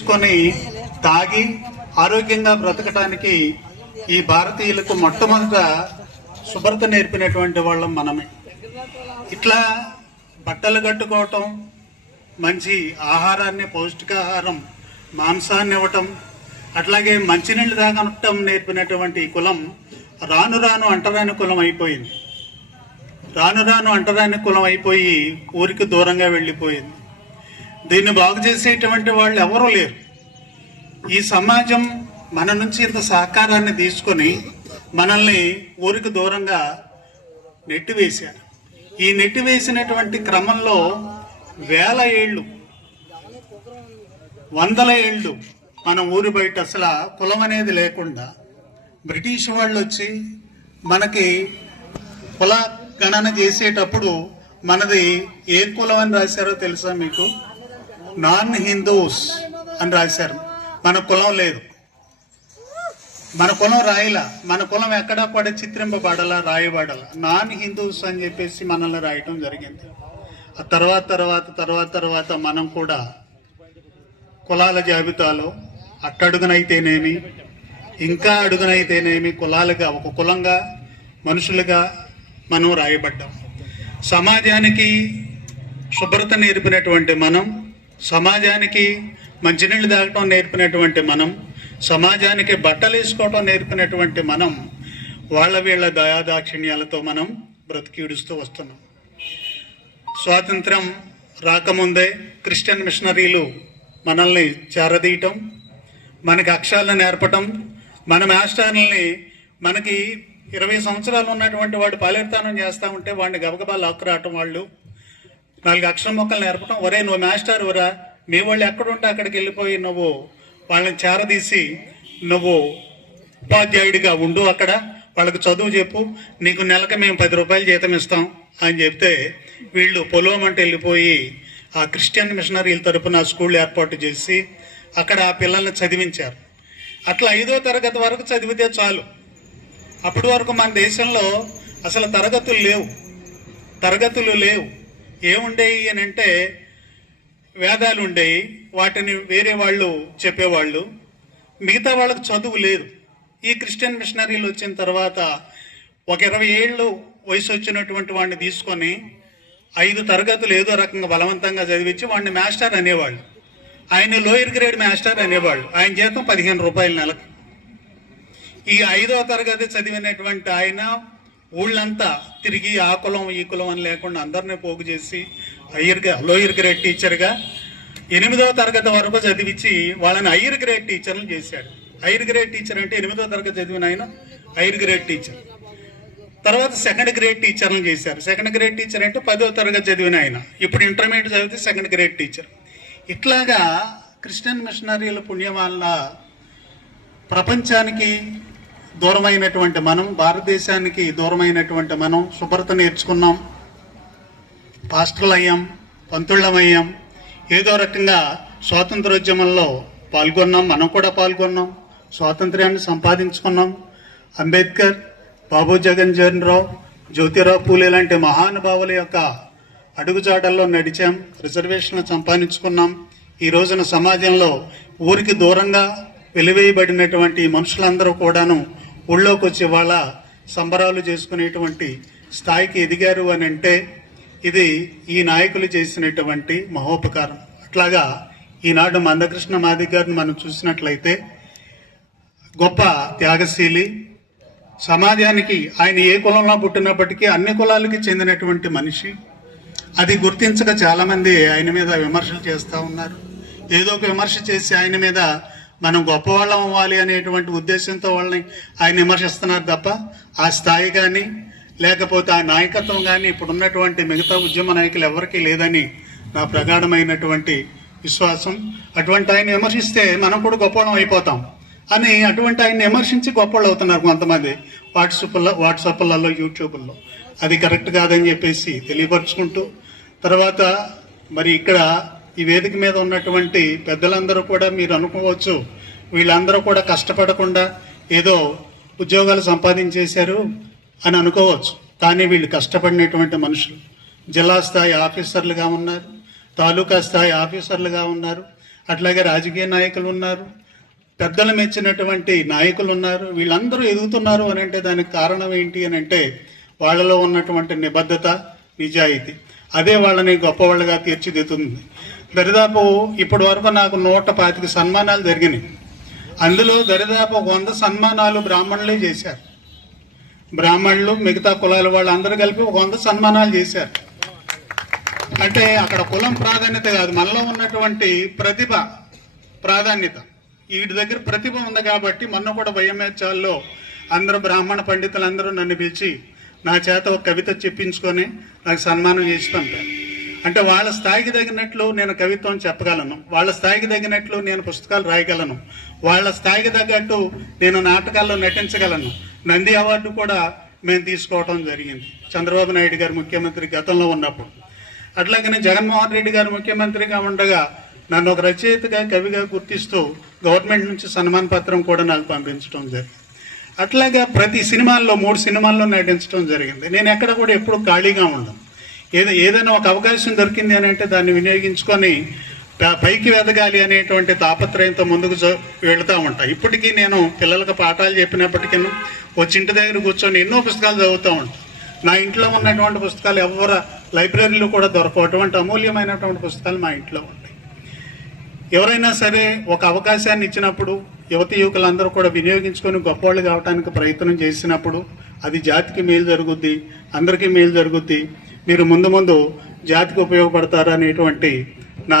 కొని తాగి ఆరోగ్యంగా బ్రతకటానికి ఈ భారతీయులకు మొట్టమొదట శుభ్రత నేర్పినటువంటి వాళ్ళం మనమే. ఇట్లా బట్టలు కట్టుకోవటం, మంచి ఆహారాన్ని, పౌష్టికాహారం, మాంసాన్ని ఇవ్వటం, అట్లాగే మంచినీళ్ళు తాగటం నేర్పినటువంటి కులం రాను రాను అంటరాని కులం అయిపోయింది. రాను రాను అంటరాని కులం అయిపోయి ఊరికి దూరంగా వెళ్ళిపోయింది. దీన్ని బాగు చేసేటువంటి వాళ్ళు ఎవరూ లేరు. ఈ సమాజం మన నుంచి ఇంత సహకారాన్ని తీసుకొని మనల్ని ఊరికి దూరంగా నెట్టివేశారు. ఈ నెట్టివేసినటువంటి క్రమంలో వేల ఏళ్ళు, వందల ఏళ్ళు మన ఊరి బయట అసలు కులం అనేది లేకుండా బ్రిటిష్ వాళ్ళు వచ్చి మనకి కుల గణన చేసేటప్పుడు మనది ఏ కులం అని రాశారో తెలుసా మీకు? నాన్ హిందూస్ అని రాశారు. మన కులం లేదు, మన కులం రాయలా. మన కులం ఎక్కడా కూడా చిత్రింపబడాలా, రాయబడాల. నాన్ హిందూస్ అని చెప్పేసి మనల్ని రాయటం జరిగింది. ఆ తర్వాత మనం కూడా కులాల జాబితాలో అట్టడుగునైతేనేమి, ఇంకా అడుగునైతేనేమి కులాలుగా, ఒక కులంగా, మనుషులుగా మనం రాయబడ్డాం. సమాజానికి శుభ్రత నేర్పినటువంటి మనం, సమాజానికి మంచినీళ్ళు తాగటం నేర్పినటువంటి మనం, సమాజానికి బట్టలు వేసుకోవటం నేర్పినటువంటి మనం, వాళ్ళ వీళ్ళ దయాదాక్షిణ్యాలతో మనం బ్రతికిడుస్తూ వస్తున్నాం. స్వాతంత్రం రాకముందే క్రిస్టియన్ మిషనరీలు మనల్ని చేరదీయటం, మనకి అక్షరాలను నేర్పటం, మన మాస్టర్లని, మనకి 20 సంవత్సరాలు ఉన్నటువంటి వాడు పాలేరుతానం చేస్తూ ఉంటే వాడిని గబగబా లాక్కురావటం, వాళ్ళు 4 అక్షరం మొక్కలు నేర్పటం. ఒరే నువ్వు మాస్టర్ వరా, మీ వాళ్ళు ఎక్కడుంటే అక్కడికి వెళ్ళిపోయి నువ్వు వాళ్ళని చేరదీసి నువ్వు ఉపాధ్యాయుడిగా ఉండు, అక్కడ వాళ్ళకి చదువు చెప్పు, నీకు నెలకు మేము 10 రూపాయలు జీతం ఇస్తాం అని చెప్తే వీళ్ళు పొలవమంటే వెళ్ళిపోయి ఆ క్రిస్టియన్ మిషనరీల తరపున స్కూల్ ఏర్పాటు చేసి అక్కడ ఆ పిల్లల్ని చదివించారు. అట్లా 5వ తరగతి వరకు చదివితే చాలు. అప్పటి వరకు మన దేశంలో అసలు తరగతులు లేవు. ఏముండేవి అని అంటే వేదాలు ఉండేవి, వాటిని వేరే వాళ్ళు చెప్పేవాళ్ళు, మిగతా వాళ్ళకు చదువు లేదు. ఈ క్రిస్టియన్ మిషనరీలు వచ్చిన తర్వాత ఒక 20 ఏళ్ళు వయసు వచ్చినటువంటి వాడిని తీసుకొని 5 తరగతులు ఏదో రకంగా బలవంతంగా చదివించి వాడిని మాస్టర్ అనేవాళ్ళు. ఆయన లోయర్ గ్రేడ్ మాస్టర్ అనేవాళ్ళు. ఆయన జీతం 15 రూపాయలు నెలకు. ఈ 5వ తరగతి చదివినటువంటి ఆయన ఊళ్ళంతా తిరిగి ఆ కులం ఈ కులం అని లేకుండా అందరినీ పోగు చేసి లోయర్ గ్రేడ్ టీచర్గా 8వ తరగతి వరకు చదివించి వాళ్ళని హైయర్ గ్రేడ్ టీచర్లు చేశాడు. హైయర్ గ్రేడ్ టీచర్ అంటే 8వ తరగతి చదివిన ఆయన హైయర్ గ్రేడ్ టీచర్. తర్వాత సెకండ్ గ్రేడ్ టీచర్లు చేశారు. సెకండ్ గ్రేడ్ టీచర్ అంటే 10వ తరగతి చదివిన ఆయన ఇప్పుడు ఇంటర్మీడియట్ చదివితే సెకండ్ గ్రేడ్ టీచర్. ఇట్లాగా క్రిస్టియన్ మిషనరీల పుణ్యం వల్ల ప్రపంచానికి దూరమైనటువంటి మనం, భారతదేశానికి దూరమైనటువంటి మనం శుభ్రత నేర్చుకున్నాం, పాస్టర్లు అయ్యాం, పంతుళ్ళమయ్యాం, ఏదో రకంగా స్వాతంత్రోద్యమంలో పాల్గొన్నాం. మనం కూడా పాల్గొన్నాం, స్వాతంత్ర్యాన్ని సంపాదించుకున్నాం. అంబేద్కర్, బాబు జగజ్జీవన్ రావు, జ్యోతిరావు పూలే లాంటి మహానుభావుల యొక్క అడుగుజాడల్లో నడిచాం, రిజర్వేషన్లు సంపాదించుకున్నాం. ఈ రోజున సమాజంలో ఊరికి దూరంగా వెలివేయబడినటువంటి మనుషులందరూ కూడాను ఊళ్ళోకి వచ్చి వాళ్ళ సంబరాలు చేసుకునేటువంటి స్థాయికి ఎదిగారు అని అంటే ఇది ఈ నాయకులు చేసినటువంటి మహోపకారం. అట్లాగా ఈనాడు మందకృష్ణ మాదిగ గారిని మనం చూసినట్లయితే గొప్ప త్యాగశీలి, సమాజానికి ఆయన ఏ కులంలో పుట్టినప్పటికీ అన్ని కులాలకి చెందినటువంటి మనిషి. అది గుర్తించక చాలామంది ఆయన మీద విమర్శలు చేస్తూ ఉన్నారు. ఏదో ఒక విమర్శ చేసి ఆయన మీద మనం గొప్పవాళ్ళం అవ్వాలి అనేటువంటి ఉద్దేశంతో వాళ్ళని ఆయన విమర్శిస్తున్నారు తప్ప ఆ స్థాయి కానీ లేకపోతే ఆ నాయకత్వం కానీ ఇప్పుడున్నటువంటి మిగతా ఉద్యమ నాయకులు ఎవరికీ లేదని నా ప్రగాఢమైనటువంటి విశ్వాసం. అటువంటి ఆయన విమర్శిస్తే మనం కూడా గొప్పవాళ్ళం అయిపోతాం అని అటువంటి ఆయన విమర్శించి గొప్పవాళ్ళు అవుతున్నారు కొంతమంది వాట్సాప్లలో, యూట్యూబ్లో. అది కరెక్ట్ కాదని చెప్పేసి తెలియపరుచుకుంటూ, తర్వాత మరి ఇక్కడ ఈ వేదిక మీద ఉన్నటువంటి పెద్దలందరూ కూడా మీరు అనుకోవచ్చు వీళ్ళందరూ కూడా కష్టపడకుండా ఏదో ఉద్యోగాలు సంపాదించేశారు అని అనుకోవచ్చు. కానీ వీళ్ళు కష్టపడినటువంటి మనుషులు. జిల్లా స్థాయి ఆఫీసర్లుగా ఉన్నారు, తాలూకా స్థాయి ఆఫీసర్లుగా ఉన్నారు, అట్లాగే రాజకీయ నాయకులు ఉన్నారు, పెద్దలు మెచ్చినటువంటి నాయకులు ఉన్నారు. వీళ్ళందరూ ఎదుగుతున్నారు అని అంటే దానికి కారణం ఏంటి అని అంటే వాళ్ళలో ఉన్నటువంటి నిబద్ధత, నిజాయితీ. అదే వాళ్ళని గొప్పవాళ్ళగా తీర్చిదిద్దుతుంది. దరిదాపు ఇప్పటి వరకు నాకు 125 సన్మానాలు జరిగినాయి. అందులో దరిదాపు 100 సన్మానాలు బ్రాహ్మణులే చేశారు. బ్రాహ్మణులు, మిగతా కులాల వాళ్ళందరూ కలిపి 100 సన్మానాలు చేశారు. అంటే అక్కడ కులం ప్రాధాన్యత కాదు, మనలో ఉన్నటువంటి ప్రతిభ ప్రాధాన్యత. వీటి దగ్గర ప్రతిభ ఉంది కాబట్టి మొన్న కూడా వైఎంహెచ్ఆర్లో అందరూ బ్రాహ్మణ పండితులందరూ నన్ను పిలిచి నా చేత ఒక కవిత చెప్పించుకొని నాకు సన్మానం చేసి పంపారు. అంటే వాళ్ళ స్థాయికి తగినట్లు నేను కవిత్వం చెప్పగలను, వాళ్ళ స్థాయికి తగినట్లు నేను పుస్తకాలు రాయగలను, వాళ్ళ స్థాయికి తగ్గట్టు నేను నాటకాల్లో నటించగలను. నంది అవార్డు కూడా మేము తీసుకోవడం జరిగింది చంద్రబాబు నాయుడు గారు ముఖ్యమంత్రి గతంలో ఉన్నప్పుడు. అట్లాగనే జగన్మోహన్ రెడ్డి గారు ముఖ్యమంత్రిగా ఉండగా నన్ను ఒక రచయితగా, కవిగా గుర్తిస్తూ గవర్నమెంట్ నుంచి సన్మాన పత్రం కూడా నాకు పంపించడం జరిగింది. అట్లాగా ప్రతి సినిమాల్లో 3 సినిమాల్లో నటించడం జరిగింది. నేను ఎక్కడ కూడా ఎప్పుడు ఖాళీగా ఉండను. ఏదైనా ఒక అవకాశం దొరికింది అని అంటే దాన్ని వినియోగించుకొని పైకి ఎదగాలి అనేటువంటి తాపత్రయంతో ముందుకు వెళుతూ ఉంటా. ఇప్పటికీ నేను పిల్లలకు పాఠాలు చెప్పినప్పటికీ వచ్చి ఇంటి దగ్గర కూర్చొని ఎన్నో పుస్తకాలు చదువుతూ ఉంటాను. నా ఇంట్లో ఉన్నటువంటి పుస్తకాలు ఎవరు లైబ్రరీలో కూడా దొరకవు. అటువంటి అమూల్యమైనటువంటి పుస్తకాలు మా ఇంట్లో ఉంటాయి. ఎవరైనా సరే ఒక అవకాశాన్ని ఇచ్చినప్పుడు యువతి యువకులందరూ కూడా వినియోగించుకొని గొప్పవాళ్ళు కావడానికి ప్రయత్నం చేసినప్పుడు అది జాతికి మేలు జరుగుద్ది, అందరికీ మేలు జరుగుద్ది. మీరు ముందు ముందు జాతికి ఉపయోగపడతారు అనేటువంటి నా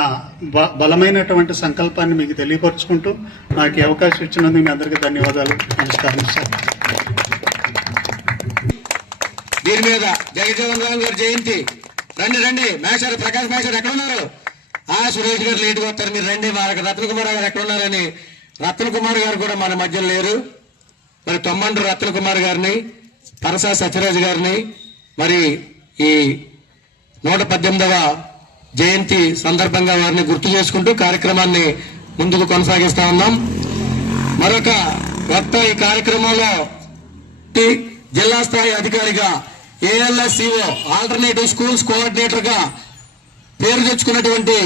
బలమైనటువంటి సంకల్పాన్ని మీకు తెలియపరుచుకుంటూ నాకు ఈ అవకాశం ఇచ్చినందుకు మీ అందరికీ ధన్యవాదాలు. నమస్కారం సార్. దీని మీద జగజ్జీవన్ రామ్ గారి జయంతి. రండి రండి, మేషారు ప్రకాష్ మేషారు ఎక్కడ ఉన్నారు? సురేష్ గారు లేటుగా వస్తారు, మీరు రండి. వాళ్ళకి రత్న కుమార్ గారు ఎక్కడ ఉన్నారని. రత్న కుమార్ గారు కూడా మన మధ్యలో లేరు. మరి తొమ్మండ్రు రత్న కుమార్ గారిని, తరసా సత్యరాజు గారిని మరి ఈ 118వ జయంతి సందర్భంగా వారిని గుర్తు చేసుకుంటూ కార్యక్రమాన్ని ముందుకు కొనసాగిస్తా ఉన్నాం. మరొక వక్త ఈ కార్యక్రమంలో జిల్లా స్థాయి అధికారిగా ALSCO ఆల్టర్నేటివ్ స్కూల్స్ కోఆర్డినేటర్ గా పేరు తెచ్చుకున్నటువంటి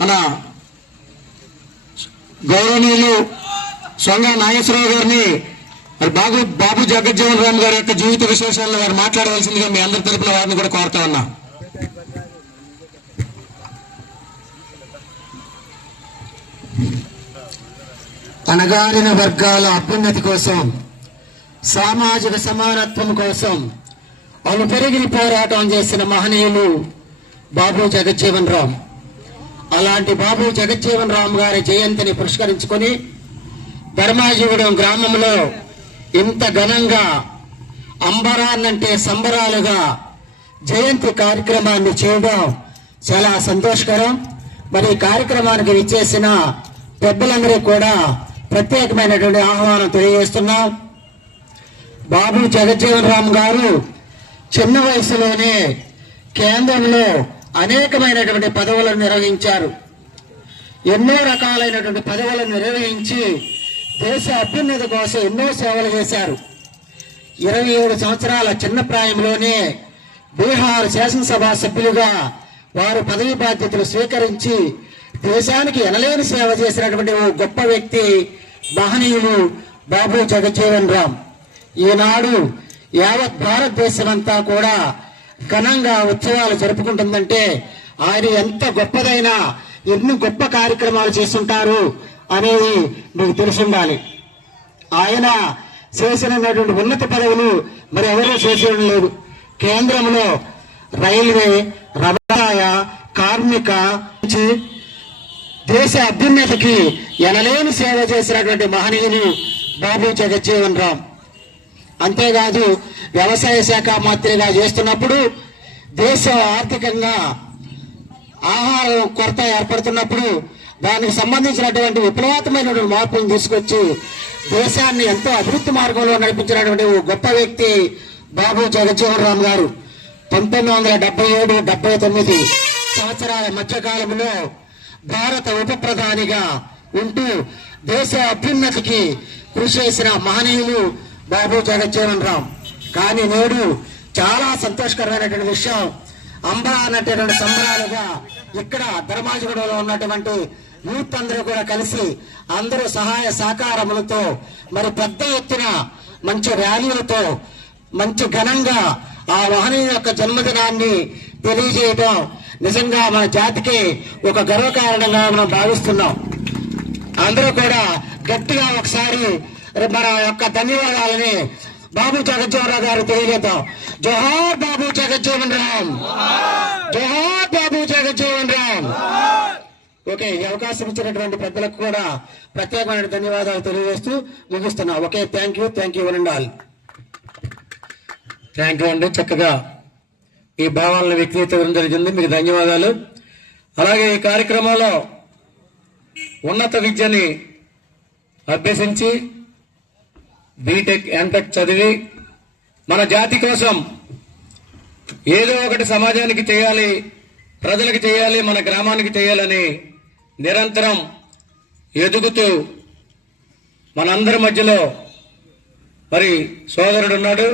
మన గౌరవనీయులు సొంగ నాగేశ్వరరావు గారిని మరి బాబు జగజ్జీవన్ రామ్ గారి యొక్క జీవిత విశేషాలను వారు మాట్లాడవలసిందిగా మీ అందరి తరపున వారిని కూడా కోరుతా ఉన్నా. అణగారిన వర్గాల అభ్యున్నతి కోసం, సామాజిక సమానత్వం కోసం అలుపెరిగిన పోరాటం చేసిన మహనీయులు బాబు జగజ్జీవన్ రామ్. అలాంటి బాబు జగజ్జీవన్ రామ్ గారి జయంతిని పురస్కరించుకొని ధర్మాజీగూడెం గ్రామంలో ఇంత ఘనంగా అంబరాన్నంటే సంబరాలుగా జయంతి కార్యక్రమాన్ని చేయడం చాలా సంతోషకరం. మరి ఈ కార్యక్రమానికి విచ్చేసిన పెద్దలందరికీ కూడా ప్రత్యేకమైనటువంటి ఆహ్వానం తెలియజేస్తున్నాం. బాబు జగజ్జీవన్ రామ్ గారు చిన్న వయసులోనే కేంద్రంలో అనేకమైనటువంటి పదవులను నిర్వహించారు. ఎన్నో రకాలైనటువంటి పదవులను నిర్వహించి దేశ అభ్యున్నతి కోసం ఎన్నో సేవలు చేశారు. 27 సంవత్సరాల చిన్న ప్రాయంలోనే బీహార్ శాసనసభ సభ్యులుగా వారు పదవి బాధ్యతలు స్వీకరించి దేశానికి ఎనలేని సేవ చేసినటువంటి ఓ గొప్ప వ్యక్తి మహనీయులు బాబు జగజ్జీవన్ రామ్. ఈనాడు యావత్ భారతదేశమంతా కూడా ఘనంగా ఉత్సవాలు జరుపుకుంటుందంటే ఆయన ఎంత గొప్పదైనా ఎన్ని గొప్ప కార్యక్రమాలు చేస్తుంటారు అనేది మీకు తెలిసిండాలి. ఆయన చేసినటువంటి ఉన్నత పదవులు మరి ఎవరూ చేసి లేదు. కేంద్రంలో రైల్వే, రవాణా, కార్మిక దేశ అభ్యున్నతికి ఎనలేని సేవ చేసినటువంటి మహనీయులు బాబు జగజ్జీవన్ రామ్. అంతేకాదు వ్యవసాయ శాఖ మంత్రిగా చేస్తున్నప్పుడు దేశం ఆర్థికంగా ఆహారం కొరత ఏర్పడుతున్నప్పుడు దానికి సంబంధించినటువంటి విప్లవాత్మకమైనటువంటి మార్పులను తీసుకొచ్చి దేశాన్ని ఎంతో అభివృద్ధి మార్గంలో నడిపించినటువంటి గొప్ప వ్యక్తి బాబు జగజ్జీవన్ రామ్ గారు. 1977-79 సంవత్సరాల మధ్యకాలంలో భారత ఉప ప్రధానిగా ఉంటూ దేశ అభ్యున్నతికి కృషి చేసిన మహనీయులు బాబు జగజ్జీవన్ రామ్. కానీ నేడు చాలా సంతోషకరమైనటువంటి విషయం, అంబా అన్నటువంటి సంబరాలుగా ఇక్కడ ధర్మాజగూడలో ఉన్నటువంటి యూత్ అందరూ కూడా కలిసి అందరూ సహాయ సహకారములతో మరి పెద్ద ఎత్తున మంచి ర్యాలీలతో మంచి ఘనంగా ఆ మహనీయుల యొక్క జన్మదినాన్ని తెలియజేయడం నిజంగా మన జాతికి ఒక గర్వకారణంగా మనం భావిస్తున్నాం. అందరూ కూడా గట్టిగా ఒకసారి మన యొక్క ధన్యవాదాలని బాబు జగజ్జీవన్ రావు గారు తెలియజేద్దాం. జోహార్ బాబు జగజ్జీవన్ రామ్, జోహార్ బాబు జగజ్జీవన్ రామ్. ఓకే, ఈ అవకాశం ఇచ్చినటువంటి పెద్దలకు కూడా ప్రత్యేకమైన ధన్యవాదాలు తెలియజేస్తూ ముగిస్తున్నా. Okay, thank you one and all. Thank you అండి. చక్కగా ఈ భావాలను వ్యక్తీకరించడం జరిగింది, మీకు ధన్యవాదాలు. అలాగే ఈ కార్యక్రమంలో ఉన్నత విద్యని అభ్యసించి బీటెక్ ఎంటెక్ చదివి మన జాతి కోసం ఏదో ఒకటి సమాజానికి చేయాలి, ప్రజలకు చేయాలి, మన గ్రామానికి చేయాలని నిరంతరం ఎదుగుతూ మనందరి మధ్యలో మరి సోదరుడు ఉన్నాడు.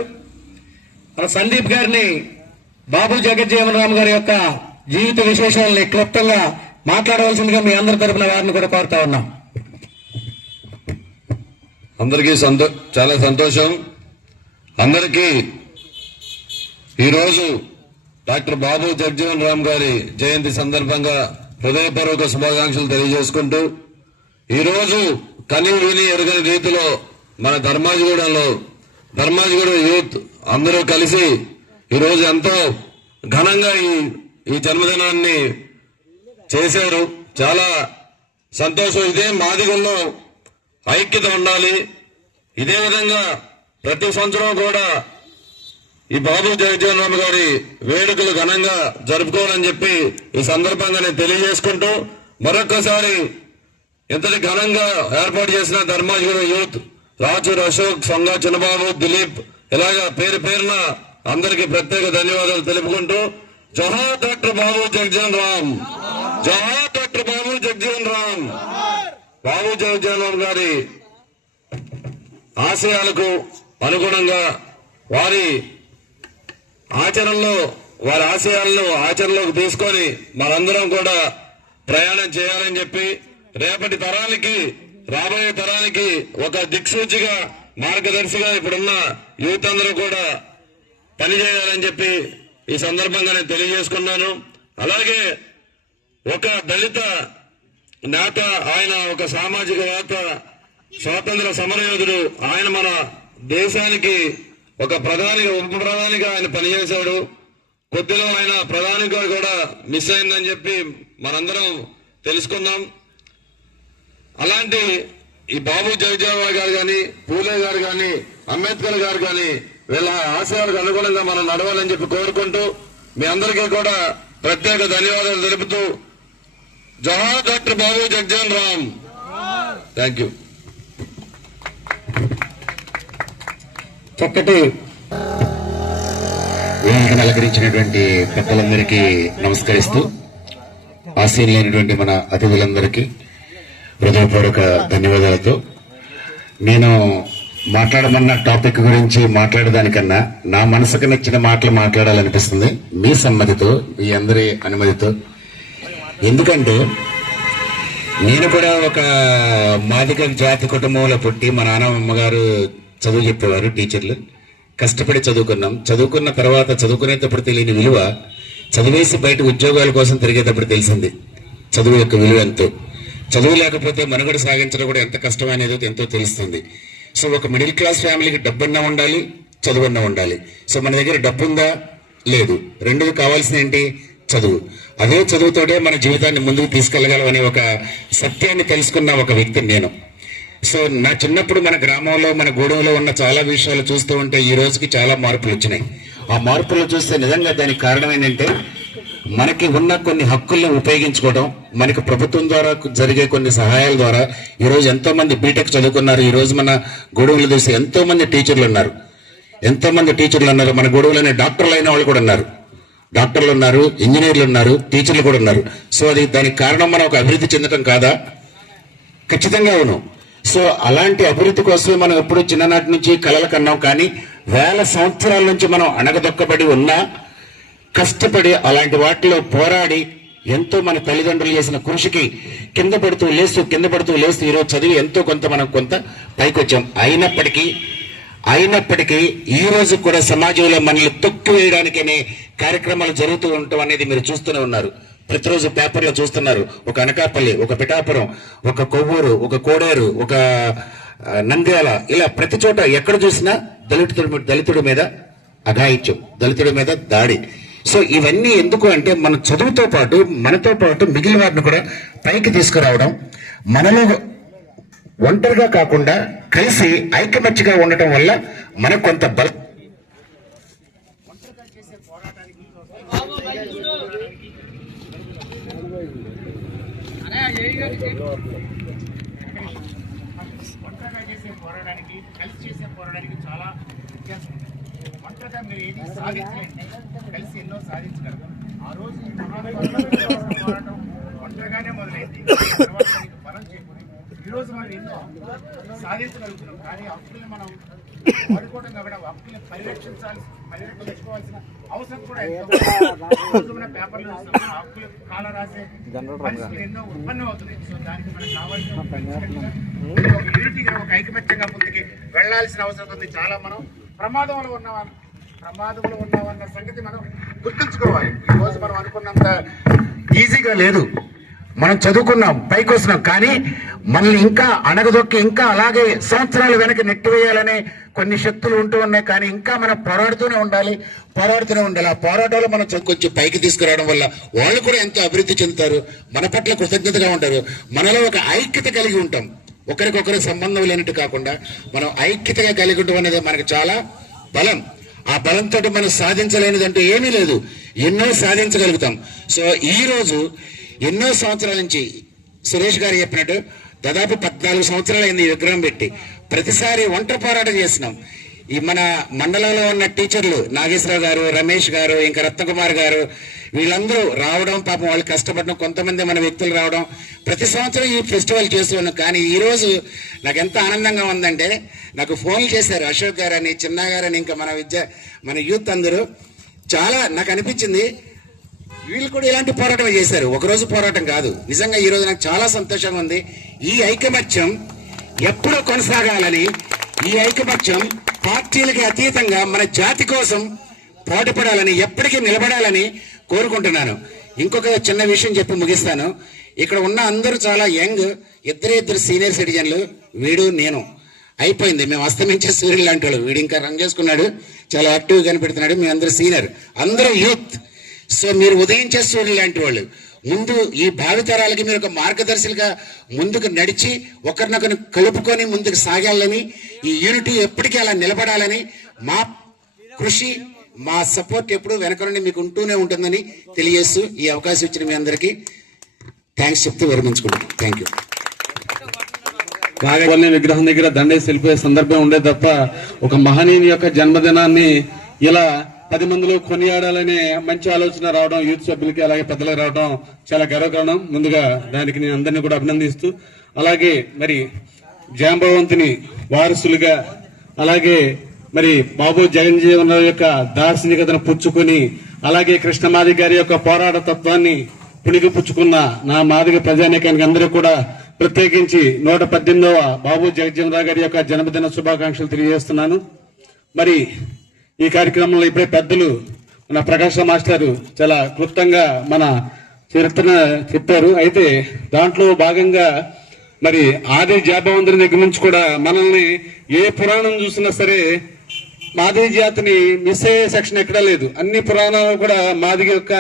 మన సందీప్ గారిని బాబు జగజ్జీవన్ రామ్ గారి యొక్క జీవిత విశేషాలని క్లుప్తంగా మాట్లాడవలసిందిగా మీ అందరి తరపున వారిని కూడా కోరుతా ఉన్నాం. అందరికీ చాలా సంతోషం. అందరికీ ఈరోజు డాక్టర్ బాబు జగజ్జీవన్ రామ్ గారి జయంతి సందర్భంగా హృదయపూర్వక శుభాకాంక్షలు తెలియజేసుకుంటూ, ఈరోజు కని విని ఎరుగని రీతిలో మన ధర్మాజిగూడెం యూత్ అందరూ కలిసి ఈరోజు ఎంతో ఘనంగా ఈ జన్మదినాన్ని చేశారు. చాలా సంతోషం. ఇదే మాదిగల్లో ఐక్యత ఉండాలి. ఇదే విధంగా ప్రతి సంవత్సరం కూడా ఈ బాబు జగజ్జీవన్ రామ్ గారి వేడుకలు ఘనంగా జరుపుకోవాలని చెప్పి ఈ సందర్భంగా నేను తెలియజేసుకుంటూ, మరొక్కసారి ఇంతటి ఘనంగా ఏర్పాటు చేసిన ధర్మాజిగూడెం యూత్, రాచూర్ అశోక్, సంగా చిన్నబాబు, దిలీప్, ఇలాగా పేరు పేరున అందరికీ ప్రత్యేక ధన్యవాదాలు తెలుపుకుంటూ, జోహార్ డాక్టర్ బాబు జగజ్జీవన్ రామ్, జోహార్ డాక్టర్ బాబు జగజ్జీవన్ రామ్. బాబు జగజ్జీవన్ రామ్ గారి ఆశయాలకు అనుగుణంగా వారి ఆశయాలను ఆచరణలోకి తీసుకొని మనందరం కూడా ప్రయాణం చేయాలని చెప్పి, రేపటి తరానికి, రాబోయే తరానికి ఒక దిక్సూచిగా, మార్గదర్శిగా ఇప్పుడున్న యూత్ అందరూ కూడా పనిచేయాలని చెప్పి ఈ సందర్భంగా నేను తెలియజేసుకున్నాను. అలాగే ఒక దళిత నేత, ఆయన ఒక సామాజికవేత్త, స్వాతంత్ర సమరయోధుడు. ఆయన మన దేశానికి ఒక ఉప ప్రధానిగా ఆయన పనిచేశాడు. కొద్దిలో ఆయన ప్రధానిగా కూడా మిస్ అయిందని చెప్పి మనందరం తెలుసుకుందాం. అలాంటి ఈ బాబు జగజ్జీవన్ గారు కానీ, పూలే గారు కానీ, అంబేద్కర్ గారు కానీ వీళ్ళ ఆశయాలకు అనుగుణంగా మనం నడవాలని చెప్పి కోరుకుంటూ, మీ అందరికీ కూడా ప్రత్యేక ధన్యవాదాలు తెలుపుతూ, జోహార్ doctor Babu Jagjivan Ram. Thank you. చక్కటి వేదికను అలంకరించినటువంటి పెద్దలందరికీ నమస్కరిస్తూ, ఆశీనులైనటువంటి మన అతిథులందరికీ హృదయపూర్వక ధన్యవాదాలతో, నేను మాట్లాడమన్న టాపిక్ గురించి మాట్లాడేదానికన్నా నా మనసుకు నచ్చిన మాటలు మాట్లాడాలనిపిస్తుంది, మీ సమ్మతితో, మీ అందరి అనుమతితో. ఎందుకంటే నేను కూడా ఒక మాదిగ జాతి కుటుంబంలో పుట్టి, మా నాన్న అమ్మగారు చదువు చెప్పేవారు, టీచర్లు. కష్టపడి చదువుకున్న తర్వాత చదువుకునేటప్పుడు తెలియని విలువ చదివేసి బయట ఉద్యోగాల కోసం తిరిగేటప్పుడు తెలిసింది చదువు యొక్క విలువ ఎంతో. చదువు లేకపోతే మనుగడ సాగించడం కూడా ఎంత కష్టం అనేది ఎంతో తెలుస్తుంది. సో ఒక మిడిల్ క్లాస్ ఫ్యామిలీకి డబ్బున్నా ఉండాలి, చదువున్నా ఉండాలి. సో మన దగ్గర డబ్బు ఉందా? లేదు. రెండోది కావాల్సింది ఏంటి? చదువు. అదే చదువుతోటే మన జీవితాన్ని ముందుకు తీసుకెళ్లగలం అనే ఒక సత్యాన్ని తెలుసుకున్న ఒక వ్యక్తిని నేను. సో నా చిన్నప్పుడు మన గ్రామంలో, మన గూడెంలో ఉన్న చాలా విషయాలు చూస్తూ ఉంటే ఈ రోజుకి చాలా మార్పులు వచ్చినాయి. ఆ మార్పులు చూస్తే నిజంగా దానికి కారణం ఏంటంటే, మనకి ఉన్న కొన్ని హక్కుల్ని ఉపయోగించుకోవడం, మనకి ప్రభుత్వం ద్వారా జరిగే కొన్ని సహాయాల ద్వారా ఈరోజు ఎంతో మంది బీటెక్ చదువుకున్నారు. ఈ రోజు మన గూడెంలో చూస్తే ఎంతో మంది టీచర్లు ఉన్నారు. మన గూడెంలోనే డాక్టర్లు అయిన వాళ్ళు కూడా ఉన్నారు. డాక్టర్లు ఉన్నారు, ఇంజనీర్లు ఉన్నారు, టీచర్లు కూడా ఉన్నారు. సో అది దానికి కారణం మనం ఒక అభివృద్ధి చెందడం కాదా? ఖచ్చితంగా అవును. సో అలాంటి అభివృద్ధి కోసమే మనం ఎప్పుడు చిన్ననాటి నుంచి కలలు కన్నాం. కానీ వేల సంవత్సరాల నుంచి మనం అణగదొక్కబడి ఉన్నా, కష్టపడి అలాంటి వాటిలో పోరాడి ఎంతో మన తల్లిదండ్రులు చేసిన కృషికి కింద పడుతూ లేస్తూ ఈరోజు చదివి ఎంతో కొంత మనం కొంత పైకి వచ్చాం. అయినప్పటికీ ఈ రోజు కూడా సమాజంలో మనల్ని తొక్కి వేయడానికనే కార్యక్రమాలు జరుగుతూ ఉండటం అనేది మీరు చూస్తూనే ఉన్నారు. ప్రతిరోజు పేపర్లో చూస్తున్నారు. ఒక అనకాపల్లి, ఒక పిఠాపురం, ఒక కొవ్వూరు, ఒక కోడేరు, ఒక నంద్యాల, ఇలా ప్రతి చోట ఎక్కడ చూసినా దళితుడి మీద అఘాయిత్యం, దళితుడి మీద దాడి. సో ఇవన్నీ ఎందుకు అంటే మన చదువుతో పాటు మనతో పాటు మిగిలిన వారిని కూడా పైకి తీసుకురావడం, మనలో ఒంటరిగా కాకుండా కలిసి ఐకమత్యంగా ఉండటం వల్ల మనకు కొంత బలం. పోరాడానికి కలిసి చేసే పోరాడానికి చాలా వ్యత్యాసం ఉంది. ఒంటరిగా మీరు ఏది సాధించలేదు, కలిసి ఎన్నో సాధించగలరు. ఆ రోజు ఈ పోరాటం ఒంటరిగానే మొదలైంది. తర్వాత దానికి బలం చేకూరి ఈరోజు మనం ఎన్నో సాధించగలుగుతున్నాం. కానీ హక్కుల్ని మనం వాడుకోవడం కాబట్టి హక్కుల్ని పరిరక్షించుకోవాల్సిన అవసరం కూడా ఎంతో. రోజు మన పేపర్లు చూస్తాం, హక్కులు కాల రాసే పరిస్థితులు ఎన్నో ఉత్పన్నం అవుతున్నాయి. సో దానికి మనకు కావాల్సిన యూనిటీగా, ఒక ఐకమత్యంగా ముందుకి వెళ్లాల్సిన అవసరం ఉంది. చాలా మనం ప్రమాదంలో ఉన్నామన్న సంగతి మనం గుర్తుంచుకోవాలి. ఈ రోజు మనం అనుకున్నంత ఈజీగా లేదు. మనం చదువుకున్నాం, పైకి వస్తున్నాం, కానీ మనల్ని ఇంకా అణగదొక్కి ఇంకా అలాగే సంవత్సరాలు వెనక నెట్టివేయాలనే కొన్ని శక్తులు ఉంటూ ఉన్నాయి. కానీ ఇంకా మనం పోరాడుతూనే ఉండాలి. ఆ పోరాటాలు మనం కొంచెం పైకి తీసుకురావడం వల్ల వాళ్ళు కూడా ఎంతో అభివృద్ధి చెందుతారు, మన పట్ల కృతజ్ఞతగా ఉంటారు. మనలో ఒక ఐక్యత కలిగి ఉంటాం. ఒకరికొకరికి సంబంధం లేనట్టు కాకుండా మనం ఐక్యతగా కలిగి ఉండడం అనేది మనకు చాలా బలం. ఆ బలంతో మనం సాధించలేనిదంటూ ఏమీ లేదు, ఎన్నో సాధించగలుగుతాం. సో ఈ రోజు ఎన్నో సంవత్సరాల నుంచి సురేష్ గారు చెప్పినట్టు దాదాపు 14 సంవత్సరాలు అయింది ఈ విగ్రహం పెట్టి. ప్రతిసారి ఒంటరి పోరాటం చేస్తున్నాం. ఈ మన మండలంలో ఉన్న టీచర్లు నాగేశ్వరరావు గారు, రమేష్ గారు, ఇంకా రత్నకుమార్ గారు, వీళ్ళందరూ రావడం, పాపం వాళ్ళు కష్టపడడం, కొంతమంది మన వ్యక్తులు రావడం, ప్రతి సంవత్సరం ఈ ఫెస్టివల్ చేస్తున్నాం. కానీ ఈ రోజు నాకు ఎంత ఆనందంగా ఉందంటే, నాకు ఫోన్లు చేశారు అశోక్ గారు అని, చిన్న గారని, ఇంకా మన యూత్ అందరూ. చాలా నాకు అనిపించింది, వీళ్ళు కూడా ఇలాంటి పోరాటం చేశారు. ఒకరోజు పోరాటం కాదు. నిజంగా ఈ రోజు నాకు చాలా సంతోషంగా ఉంది. ఈ ఐకమత్యం ఎప్పుడూ కొనసాగాలని, ఈ ఐకమత్యం పార్టీలకి అతీతంగా మన జాతి కోసం పోటీపడాలని, ఎప్పటికీ నిలబడాలని కోరుకుంటున్నాను. ఇంకొక చిన్న విషయం చెప్పి ముగిస్తాను. ఇక్కడ ఉన్న అందరూ చాలా యంగ్, ఇద్దరు సీనియర్ సిటిజన్లు, వీడు నేను. అయిపోయింది, మేము అస్తమించే సూర్యుడు లాంటి వాళ్ళు. వీడు ఇంకా రన్ చేసుకున్నాడు, చాలా యాక్టివ్గా కనిపెడుతున్నాడు. మీ అందరూ సీనియర్, అందరూ యూత్. సో మీరు ఉదయించే సూర్యుడు లాంటి వాళ్ళు. ముందు ఈ భావితరాలకి మీరు ఒక మార్గదర్శులుగా ముందుకు నడిచి ఒకరినొకరిని కలుపుకొని ముందుకు సాగాలని, ఈ యూనిటీ ఎప్పటికీ అలా నిలబడాలని మా కృషి, మా సపోర్ట్ ఎప్పుడు వెనక నుండి మీకు ఉంటూనే ఉంటుందని తెలియజేస్తూ ఈ అవకాశం ఇచ్చిన మీ అందరికీ థ్యాంక్స్ చెప్తూ విరమించుకుంటాను. Thank you. నాగవల్లి విగ్రహం దగ్గర దండేసి వెళ్ళిపోయే సందర్భం ఉండే తప్ప, ఒక మహనీయుని యొక్క జన్మదినాన్ని ఇలా 10 మందిలో కొనియాడాలనే మంచి ఆలోచన రావడం, యూత్ సభ్యులకి అలాగే పెద్దలకు రావడం చాలా గర్వకారణం. ముందుగా దానికి నేను అందరినీ కూడా అభినందిస్తూ, అలాగే మరి జాంబవంతుని వారసులుగా, అలాగే మరి బాబు జగన్జీవన్ రావు యొక్క దార్శనికతను పుచ్చుకొని, అలాగే కృష్ణమాది గారి యొక్క పోరాట తత్వాన్ని పుణికి పుచ్చుకున్న నా మాదిగ ప్రజానీకానికి అందరూ కూడా ప్రత్యేకించి 118వ బాబు జగన్జీవన్ రావు గారి యొక్క జన్మదిన శుభాకాంక్షలు తెలియజేస్తున్నాను. మరి ఈ కార్యక్రమంలో ఇప్పుడే పెద్దలు మన ప్రకాశ్ మాస్టర్ చాలా క్లుప్తంగా మన చరిత్ర చెప్పారు. అయితే దాంట్లో భాగంగా మరి ఆది జాబవంతుని దగ్గర నుంచి కూడా మనల్ని ఏ పురాణం చూసినా సరే మాదిగ జాతిని మిస్ అయ్యే సెక్షన్ ఎక్కడా లేదు. అన్ని పురాణాలు కూడా మాదిగ యొక్క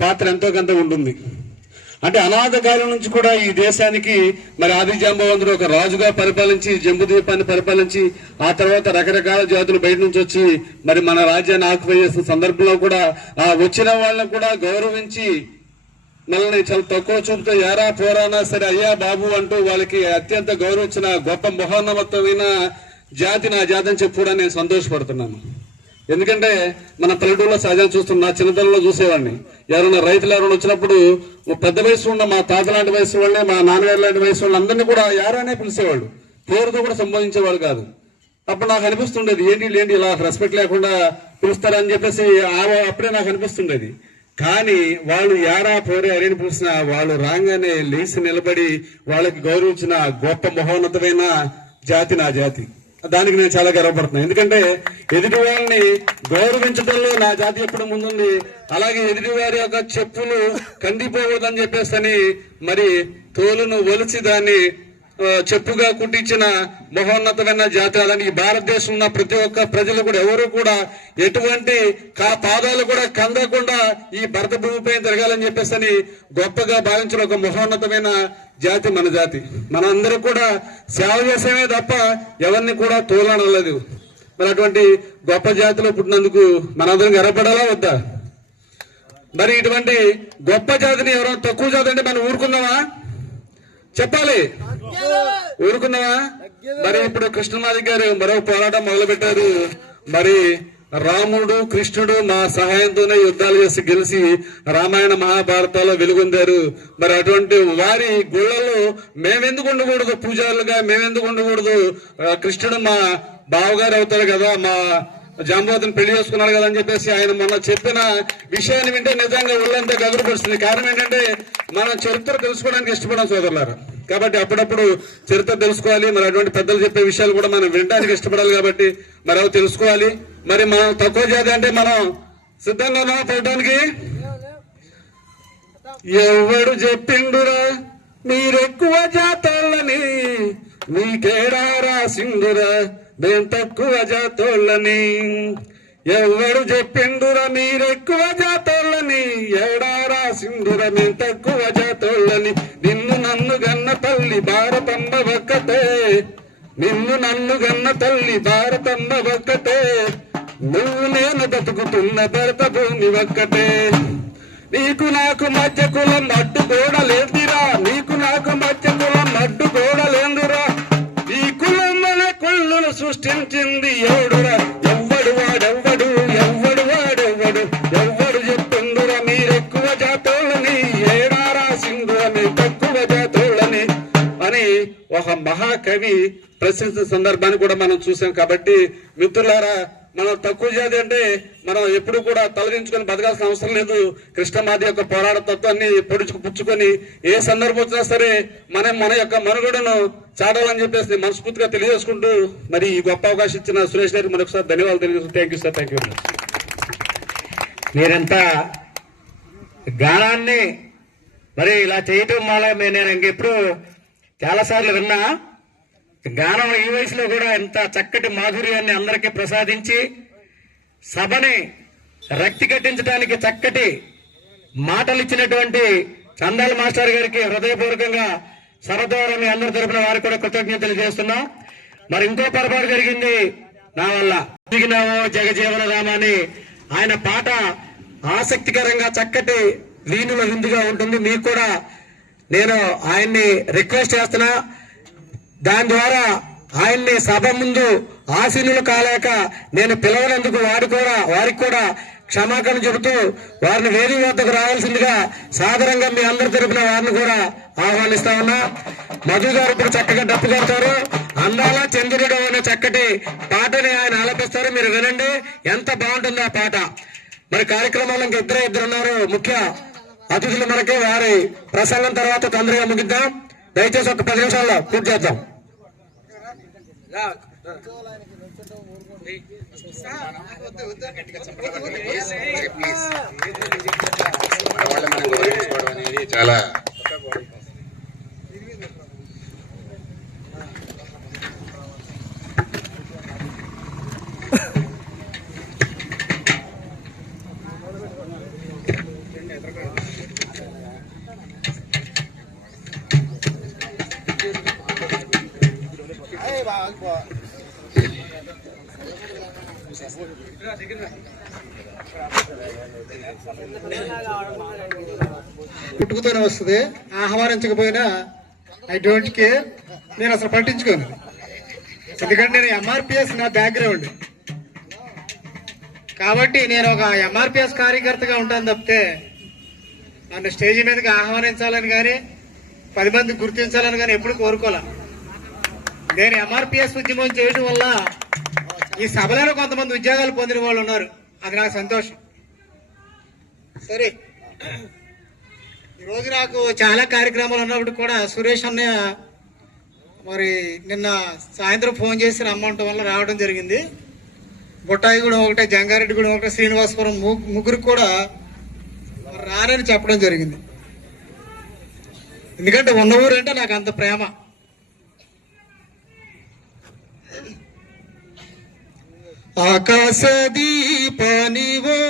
పాత్ర ఎంతో కొంత ఉంటుంది. అంటే అనాథ కాలం నుంచి కూడా ఈ దేశానికి మరి ఆది జాంబవంతుడు ఒక రాజుగా పరిపాలించి, జంబుద్వీపాన్ని పరిపాలించి, ఆ తర్వాత రకరకాల జాతులు బయట నుంచి వచ్చి మరి మన రాజ్యాన్ని ఆక్యుపై చేసిన సందర్భంలో కూడా ఆ వచ్చిన వాళ్ళని కూడా గౌరవించి మనల్ని చాలా తక్కువ చూపుతూ యారా పోరానా సరే అయ్యా బాబు అంటూ వాళ్ళకి అత్యంత గౌరవించిన గొప్ప మహోన్నతమైన జాతి నా జాతి అని చెప్పి కూడా నేను సంతోషపడుతున్నాను. ఎందుకంటే మన పల్లెటూరులో సహజంగా చూస్తున్నా, చిన్నతనంలో చూసేవాడిని. ఎవరైనా రైతులు ఎవరైనా వచ్చినప్పుడు పెద్ద వయసు ఉన్న మా తాత లాంటి వయసు వాళ్ళే, మా నాన్నగారు లాంటి వయసు వాళ్ళు అందరినీ కూడా యారానే పిలిచేవాళ్ళు, పేరుతో కూడా సంబోధించేవాడు కాదు. అప్పుడు నాకు అనిపిస్తుండేది, ఏంటి ఇలా రెస్పెక్ట్ లేకుండా పిలుస్తారని చెప్పేసి అప్పుడే నాకు అనిపిస్తుండేది. కానీ వాళ్ళు యారా పోరే అరేని పూసిన వాళ్ళు రాగానే లేచి నిలబడి వాళ్ళకి గౌరవించిన గొప్ప మహోన్నతమైన జాతి నా జాతి. దానికి నేను చాలా గర్వపడుతున్నాను. ఎందుకంటే ఎదుటి వాళ్ళని గౌరవించడంలో నా జాతి ఎప్పుడు ముందుంది. అలాగే ఎదుటి వారి యొక్క చెప్పులు కందిపోవద్దని చెప్పేసి మరి తోలును ఒలిచి దాన్ని చెప్పుగా కుట్టించిన మహోన్నతమైన జాతి. అలాగే ఈ భారతదేశంలో ఉన్న ప్రతి ఒక్క ప్రజలు కూడా ఎవరు కూడా ఎటువంటి పాదాలు కూడా కందకుండా ఈ భరత భూమిపై తిరగాలని చెప్పేసి గొప్పగా భావించిన ఒక మహోన్నతమైన జాతి మన జాతి. మనందరూ కూడా సేవ చేసేమే తప్ప ఎవరిని కూడా తోలనలేదు. మరి అటువంటి గొప్ప జాతిలో పుట్టినందుకు మనందరం గర్వపడాలా వద్దా? మరి ఇటువంటి గొప్ప జాతిని ఎవరో తక్కువ జాతి అంటే మనం ఊరుకుందామా? చెప్పాలి, ఊరుకున్నావా? మరి ఇప్పుడు కృష్ణమాది గారు మరో పోరాటం మొదలు పెట్టారు. మరి రాముడు కృష్ణుడు మా సహాయంతోనే యుద్ధాలు చేసి గెలిచి రామాయణ మహాభారతాల్లో వెలుగొందారు. మరి అటువంటి వారి గుళ్ళలో మేమెందుకు ఉండకూడదు? పూజారులుగా మేమెందుకు ఉండకూడదు? కృష్ణుడు మా బావగారు అవుతారు కదా, మా జాంబవతిని పెళ్లి చేసుకున్నాడు కదా అని చెప్పేసి ఆయన మొన్న చెప్పిన విషయాన్ని వింటే నిజంగా ఒళ్ళంతా గగురుపరుస్తుంది. కారణం ఏంటంటే మనం చరిత్ర తెలుసుకోవడానికి ఇష్టపడాం సోదరులారా. కాబట్టి అప్పుడప్పుడు చరిత్ర తెలుసుకోవాలి. మరి అటువంటి పెద్దలు చెప్పే విషయాలు కూడా మనం వినడానికి ఇష్టపడాలి. కాబట్టి మరి అవి తెలుసుకోవాలి. మరి మనం తక్కువ జాతి అంటే మనం సిద్ధంగా పడటానికి ఎవడు చెప్పిండురా మీరెక్కువ జాతోళ్ళని, మీకేడా రాసిండురా మేం తక్కువ జాతోళ్ళని. ఎవడు చెప్పిండురా మీరెక్కువ జాతోళ్ళని, ఏడా రాసిండురా మేం తక్కువ జాతోళ్ళని. నిన్ను నన్ను గన్న తల్లి భారతమ్మ ఒక్కటే, నిన్ను నన్ను గన్న తల్లి భారతమ్మ ఒక్కటే, నువ్వు నేను బతుకుతున్న భరత భూమి ఒక్కటే. నీకు నాకు మధ్య కులం అడ్డు కూడా లేదురా, నీకు నాకు మధ్య కులం అడ్డు కూడా లేదురా. ఈ కులం మన కుళ్ళును సృష్టించింది ఎవడురా? ఎవ్వడు వాడెవ్వడు, ఎవ్వడు వాడెవ్వడు, ఎవ్వడు చెప్పిండురా మీరెక్కువ జాతోళ్ళని, ఏడా రాసిండురా మీ తక్కువ జాతోళ్ళని అని ఒక మహాకవి ప్రశ్నించిన సందర్భాన్ని కూడా మనం చూసాం. కాబట్టి మిత్రులారా, మనం తక్కువ జాతి అంటే మనం ఎప్పుడు కూడా తలదించుకొని బతకాల్సిన అవసరం లేదు. కృష్ణమాది యొక్క పోరాట తత్వాన్ని పుచ్చుకొని ఏ సందర్భం వచ్చినా సరే మన యొక్క మనుగడను చాటాలని చెప్పేసి మనస్ఫూర్తిగా తెలియజేసుకుంటూ మరి ఈ గొప్ప అవకాశం ఇచ్చిన సురేష్ గారికి మరొకసారి ధన్యవాదాలు తెలియజేస్తాను. Thank you sir, thank you. మీరంతా గానాన్ని మరి ఇలా చేయటం వల్ల నేను ఇంకెప్పుడు చాలా సార్లు విన్నా. గానం ఈ వయసులో కూడా ఎంత చక్కటి మాధుర్యాన్ని అందరికీ ప్రసాదించి సభని రక్తి కట్టించడానికి చక్కటి మాటలు ఇచ్చినటువంటి చందాల మాస్టర్ గారికి హృదయపూర్వకంగా సరదారా మీ అందరి తరపున వారికి కూడా కృతజ్ఞతలు చేస్తున్నాం. మరి ఇంకో పొరపాటు జరిగింది నా వల్ల. దిగినామో జగజీవన రామాని ఆయన పాట ఆసక్తికరంగా చక్కటి వీణుల విందుగా ఉంటుంది. మీకు కూడా నేను ఆయన్ని రిక్వెస్ట్ చేస్తున్నా, దాని ద్వారా ఆయన్ని సభ ముందు ఆసీనులు కాలేక నేను పిలవనందుకు వారికి కూడా క్షమాపణ చెబుతూ వారిని వేదిక వద్దకు రావాల్సిందిగా సాదరంగా మీ అందరి తరపున వారిని కూడా ఆహ్వానిస్తా ఉన్నా. మధు గారు ఇప్పుడు చక్కగా డప్పు కొడతారు. అందాల చంద్రుడు అనే చక్కటి పాటని ఆయన ఆలపిస్తారు, మీరు వినండి, ఎంత బాగుంటుందో ఆ పాట. మరి కార్యక్రమాల్లో ఇంకా ఇద్దరు ఉన్నారు ముఖ్య అతిథులు. మనకి వారి ప్రసంగం తర్వాత తొందరగా ముగిద్దాం. దయచేసి ఒక 10 నిమిషాల్లో పూర్తి చేద్దాం. చాలా పుట్టుకతోనే వస్తుంది. ఆహ్వానించకపోయినా ఐ డోంట్ కేర్, నేను అసలు పట్టించుకోను. ఎందుకంటే నేను ఎంఆర్పిఎస్ నా బ్యాక్గ్రౌండ్ కాబట్టి నేను ఒక ఎంఆర్పిఎస్ కార్యకర్తగా ఉంటాను తప్పితే నన్ను స్టేజ్ మీదకి ఆహ్వానించాలని కానీ 10 మంది గుర్తించాలని కానీ ఎప్పుడు కోరుకోలే. నేను ఎంఆర్పిఎస్ ఉద్యమం చేయడం వల్ల ఈ సభలో కొంతమంది ఉద్యోగాలు పొందిన వాళ్ళు ఉన్నారు, అది నాకు సంతోషం. సరే, ఈరోజు నాకు చాలా కార్యక్రమాలు ఉన్నప్పుడు కూడా సురేష్ అన్నయ్య మరి నిన్న సాయంత్రం ఫోన్ చేసి రమ్మంటం వల్ల రావడం జరిగింది. బుట్టాయిగూడెం ఒకటే, జంగారెడ్డిగూడెం ఒకటే, శ్రీనివాసపురం ముగ్గురికి కూడా రారని చెప్పడం జరిగింది. ఎందుకంటే ఉన్న ఊరంటే నాకు అంత ప్రేమ. ఆకాశ దీపానివో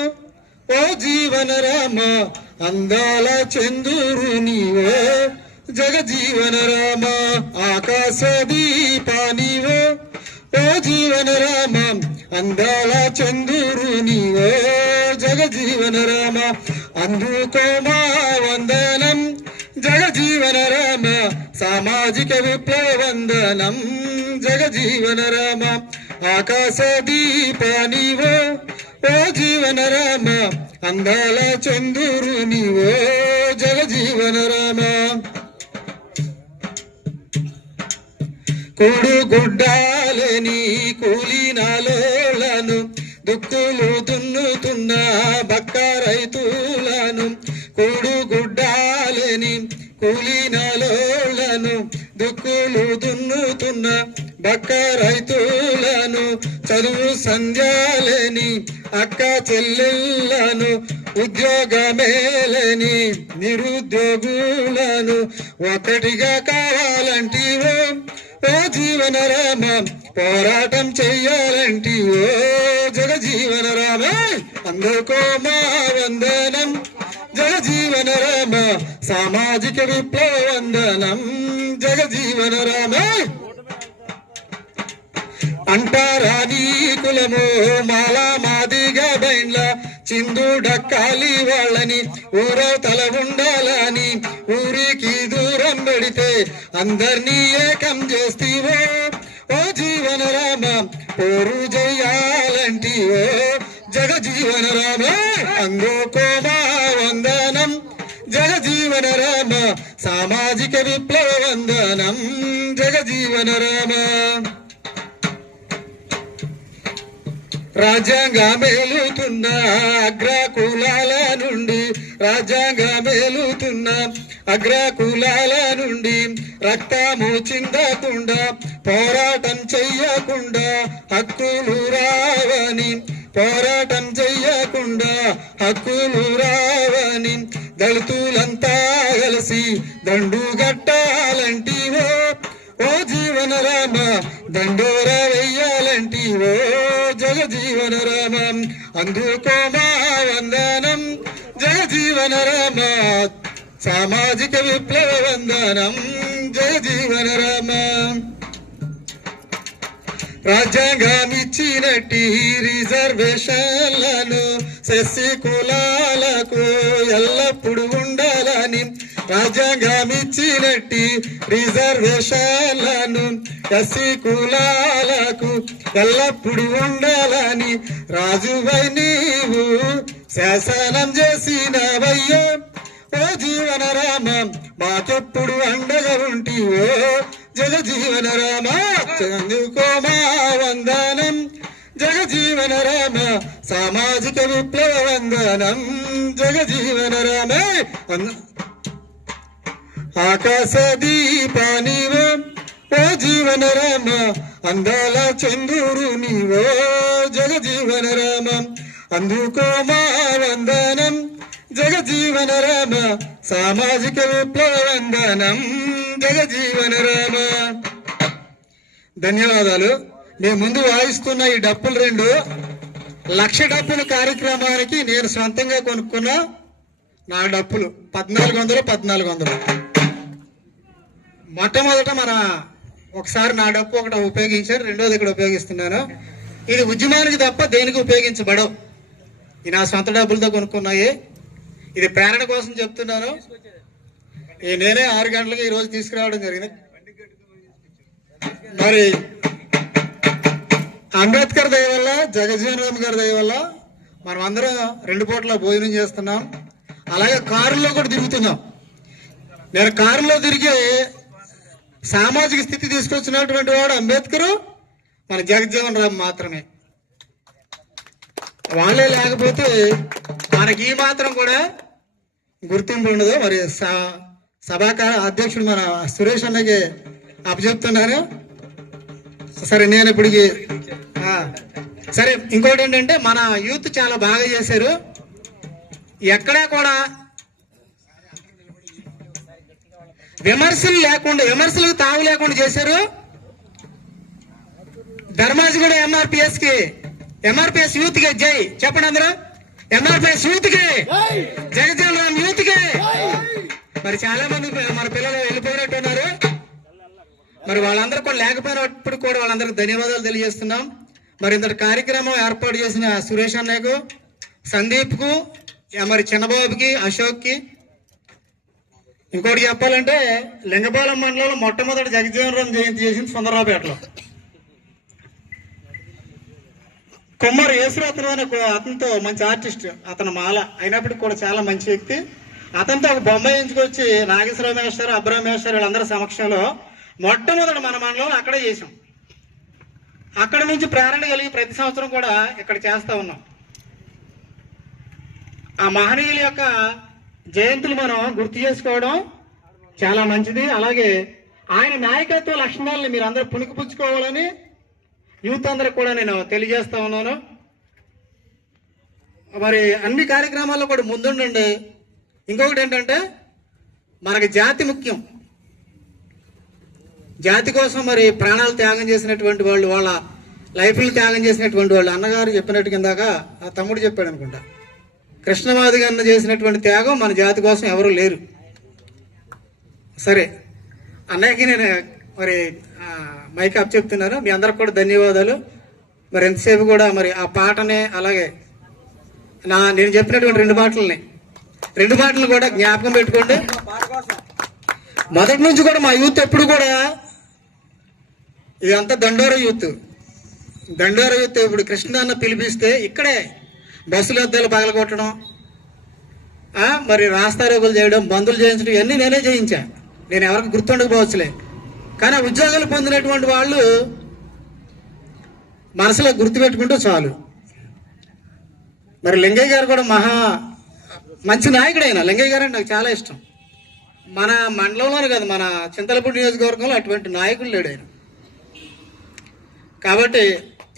ఓ జీవన రామ, అందాల చంద్రురు నీవో జగజీవన రామ. ఆకాశ దీపానివో ఓ జీవన రామ, అందాల చంద్రురు నీవో జగజీవన రామ. అందుకో మా వందనం జగజీవన రామ, సామాజిక విప్లవ వందనం జగజీవన రామ. ఆకాశ దీపానివో ఓ జీవన రామ, అందాల చంద్రురు నీవో జగజీవన రామ. కూడు గుడ్డాలని కూలీనాలోలను, దుక్కులు దున్నుతున్న బక్క రైతులను. కూడు గుడ్డాలని కూలీనాలోలను, దుక్కులు దున్నుతున్న బక్క రైతులను. చదువు సంధ్యాలని అక్క చెల్లెళ్ళను, ఉద్యోగమేలని నిరుద్యోగులను. ఒకటిగా కావాలంటివో ఓ జీవన రామ, పోరాటం చెయ్యాలంటివో జగజీవన రామ. అందుకో మా వందనం జగజీవన రామ, సామాజిక విప్లవ వందనం జగజీవన రామ. అంటారా నీ కులము మాలా మాదిగా బైండ్ల, చిందు డక్కాలి వాళ్ళని ఊరో తల ఉండాలని. ఊరికి దూరం పెడితే అందరినీ ఏకం చేస్తీవో ఓ జీవన రామ, పోరు చెయ్యాలంటివో జగజీవన రామ. అందుకో మా వందనం జగజీవన రామ, సామాజిక విప్లవ వందనం జగజీవన రామ. రాజ్యాంగ మేలుతున్న అగ్ర కులాల నుండి, రాజ్యాంగ మేలుతున్న అగ్ర కులాల నుండి రక్తము చిందకుండా, పోరాటం చెయ్యకుండా హక్కులు రావని. పోరాటం చెయ్యకుండా హక్కులు రావని. దళితులంతా కలిసి దండు గట్టాలంటివో ఓ జీవన రామ, దండోర వెయ్యాలంటివో జగజీవన రామ. అందుకో మా వందనం జగజీవన రామ, సామాజిక విప్లవ వందనం జగజీవన రామ. రాజ్యాంగం ఇచ్చినట్టి రిజర్వేషన్లను ఎస్సీ కులాలకు ఎల్లప్పుడు ఉండాలని. రాజ్యాంగం ఇచ్చినట్టి రిజర్వేషన్లను ఎస్సీ కులాలకు ఎల్లప్పుడు ఉండాలని. రాజువై నీవు శాసనం చేసినవయ్యో ఓ జీవన రామ, మాకెప్పుడు అండగా ఉంటివో జగజీవన రామ. చందుకో మా వందనం జగజీవన రామ, సామాజిక విప్లవ వందనం జగజీవన రామ. ఆకాశ దీపానివో ఓ జీవన రామ, అందాల చంద్రురు నీవో జగజీవన రామ. అందుకో మా వందనం జగజీవన రామ, సామాజిక విప్లవ వందనం జగజీవన రామ. ధన్యవాదాలు. మేము ముందు వాయిస్తున్న ఈ డప్పులు 2 లక్ష డప్పుల కార్యక్రమానికి నేను సొంతంగా కొనుక్కున్న నా డప్పులు 1400. మొట్టమొదట ఒకసారి నా డప్పు ఒకటి ఉపయోగించాను, రెండోది ఇక్కడ ఉపయోగిస్తున్నాను. ఇది ఉద్యమానికి తప్ప దేనికి ఉపయోగించబడవు. ఇది నా సొంత డబ్బులతో కొనుక్కున్నాయి. ఇది ప్రేరణ కోసం చెప్తున్నాను. నేనే 6 గంటలకి ఈరోజు తీసుకురావడం జరిగింది. మరి అంబేద్కర్ దయ వల్ల, జగజీవన్ రామ్ గారి దయ వల్ల మనం అందరం 2 పూట్ల భోజనం చేస్తున్నాం. అలాగే కారులో కూడా తిరుగుతున్నాం. నేను కారులో తిరిగే సామాజిక స్థితి తీసుకొచ్చినటువంటి వాడు అంబేద్కర్, మన జగజీవన్ రామ్ మాత్రమే. వాళ్ళే లేకపోతే మనకి ఈ మాత్రం కూడా గుర్తింపు ఉండదు. మరి సభాకార అధ్యక్షుడు మన సురేష్ అన్నకి అప్పచెప్తున్నారు. సరే నేను ఇప్పటికి సరే ఇంకోటి ఏంటంటే మన యూత్ చాలా బాగా చేశారు. ఎక్కడా కూడా విమర్శలకు తావు లేకుండా చేశారు. ధర్మాజిగూడ ఎంఆర్పిఎస్ యూత్ కి జై చెప్పండి అందరూ. ఎంఆర్పిఎస్ యూత్ కి, జగజ్జీవన్ రామ్ యూత్ కి. మరి చాలా మంది మన పిల్లలు వెళ్ళిపోయినట్టున్నారు. మరి వాళ్ళందరూ కూడా లేకపోయినప్పుడు కూడా వాళ్ళందరికీ ధన్యవాదాలు తెలియజేస్తున్నాం. మరి ఇంతటి కార్యక్రమం ఏర్పాటు చేసిన సురేష్ అన్నయ్యకు, సందీప్ కు, మరి చిన్నబాబుకి, అశోక్ కి. ఇంకోటి చెప్పాలంటే లింగపాలెం మండలంలో మొట్టమొదటి జగజ్జీవన్ రామ్ జయంతి చేసింది సుందరరావుపేటలో. కుమ్మరి యేసురత్నం అనే అతనితో మంచి ఆర్టిస్ట్, అతను మాల అయినప్పటికీ కూడా చాలా మంచి వ్యక్తి. అతనితో ఒక బొమ్మ ఎంచుకొచ్చి నాగేశ్వరరావు మేస్టర్, అబ్రహం మేస్టర్ వీళ్ళందరి సమక్షంలో మొట్టమొదటి మన మండలంలో అక్కడే చేసాం. అక్కడ నుంచి ప్రేరణ కలిగి ప్రతి సంవత్సరం కూడా ఇక్కడ చేస్తా ఉన్నాం. ఆ మహనీయుల యొక్క జయంతులు మనం గుర్తు చేసుకోవడం చాలా మంచిది. అలాగే ఆయన నాయకత్వ లక్షణాలని మీరు అందరూ పుణికిపుచ్చుకోవాలని యూత్ అందరికి కూడా నేను తెలియజేస్తా ఉన్నాను. మరి అన్ని కార్యక్రమాల్లో కూడా ముందుండండి. ఇంకొకటి ఏంటంటే మనకి జాతి ముఖ్యం. జాతి కోసం మరి ప్రాణాలు త్యాగం చేసినటువంటి వాళ్ళు, వాళ్ళ లైఫ్లు త్యాగం చేసినటువంటి వాళ్ళు, అన్నగారు చెప్పినట్టు కిందాక ఆ తమ్ముడు చెప్పాడు అనుకుంటా, కృష్ణమాది గారిని చేసినటువంటి త్యాగం మన జాతి కోసం ఎవరు లేరు. సరే అన్నయ్యకి నేను మరి మైక్ అప్ చెప్తున్నారు. మీ అందరికి కూడా ధన్యవాదాలు. మరి ఎంతసేపు కూడా మరి ఆ పాటనే అలాగే నేను చెప్పినటువంటి రెండు పాటలు కూడా జ్ఞాపకం పెట్టుకోండి. మొదటి నుంచి కూడా మా యూత్ ఎప్పుడు కూడా ఇదంతా దండోర యూత్. ఇప్పుడు కృష్ణ అన్న పిలిపిస్తే ఇక్కడే బస్సులు అద్దాలు పగలగొట్టడం, మరి రాస్తారోగులు చేయడం, బంధులు చేయించడం ఇవన్నీ నేనే చేయించా. నేను ఎవరికి గుర్తుండకపోవచ్చులే, కానీ ఉద్యోగాలు పొందినటువంటి వాళ్ళు మనసులో గుర్తుపెట్టుకుంటూ చాలు. మరి లింగయ్య గారు కూడా మంచి నాయకుడు. అయినా లింగయ్య గారు అంటే నాకు చాలా ఇష్టం. మన మండలంలోనే కాదు, మన చింతలపూడి నియోజకవర్గంలో అటువంటి నాయకులు లేడు ఆయన. కాబట్టి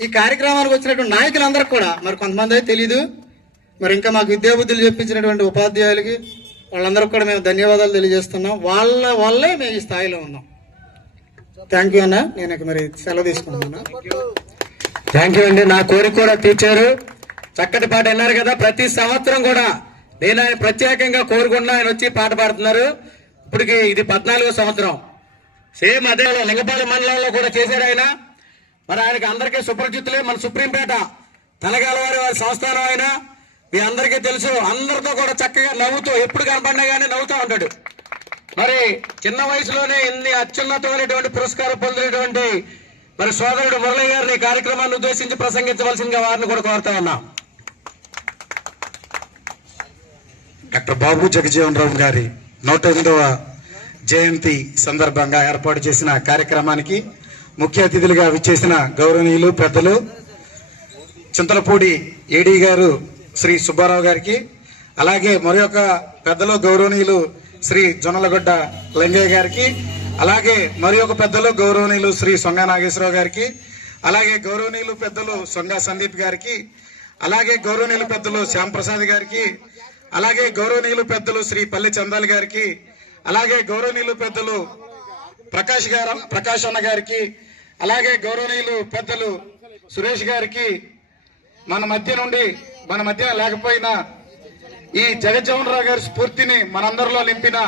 ఈ కార్యక్రమానికి వచ్చినటువంటి నాయకులందరికీ కూడా మరి కొంతమంది అయితే తెలీదు, మరి ఇంకా మాకు విద్యాబుద్ధులు చెప్పించినటువంటి ఉపాధ్యాయులకి వాళ్ళందరికీ కూడా మేము ధన్యవాదాలు తెలియజేస్తున్నాం. వాళ్ళ వల్లే మేము ఈ స్థాయిలో ఉన్నాం. థ్యాంక్ యూ అన్న. నేను మరి సెలవు తీసుకుంటున్నాను. థ్యాంక్ యూ అండి. నా కోరిక కూడా తీర్చారు. చక్కటి పాట విన్నారు కదా. ప్రతి సంవత్సరం కూడా నేను ఆయన ప్రత్యేకంగా కోరుకున్నా ఆయన వచ్చి పాట పాడుతున్నారు. ఇప్పటికి ఇది 14వ సంవత్సరం. సేమ్ అదే లింగపాలెం మండలంలో కూడా చేశారు ఆయన. మరి ఆయనకి అందరికీ సుపరిచితులే. మన సుప్రీంపేట తెలంగాణ వారి సంస్థానం ఆయన మీ అందరికీ తెలుసు. అందరితో కూడా చక్కగా నవ్వుతూ, ఎప్పుడు కనపడినా కానీ నవ్వుతూ ఉంటాడు. మరి చిన్న వయసులోనే ఇన్ని అత్యున్నతమైనటువంటి పురస్కారం పొందినటువంటి మరి సోదరుడు మురళి గారిని కార్యక్రమాన్ని ఉద్దేశించి ప్రసంగించవలసిందిగా వారిని కూడా కోరుతా ఉన్నాం. డాక్టర్ బాబు జగజ్జీవన్ రామ్ గారి 108వ జయంతి సందర్భంగా ఏర్పాటు చేసిన కార్యక్రమానికి ముఖ్య అతిథులుగా విచ్చేసిన గౌరవనీయులు పెద్దలు చింతలపూడి ఏడీ గారు శ్రీ సుబ్బారావు గారికి, అలాగే మరొక పెద్దలు గౌరవనీయులు శ్రీ జొన్నలగొడ్డ లింగయ్య గారికి, అలాగే మరొక పెద్దలు గౌరవనీయులు శ్రీ సొంగ నాగేశ్వరరావు గారికి, అలాగే గౌరవనీయులు పెద్దలు సొంగ సందీప్ గారికి, అలాగే గౌరవనీయులు పెద్దలు శ్యాంప్రసాద్ గారికి, అలాగే గౌరవనీయులు పెద్దలు శ్రీ పల్లె చందాల్ గారికి, అలాగే గౌరవనీయులు పెద్దలు ప్రకాష్ అన్న గారికి, అలాగే గౌరవనీయులు పెద్దలు సురేష్ గారికి, మన మధ్య లేకపోయినా ఈ జగజ్జీవన్ రావు గారి స్ఫూర్తిని మనందరిలో నింపిన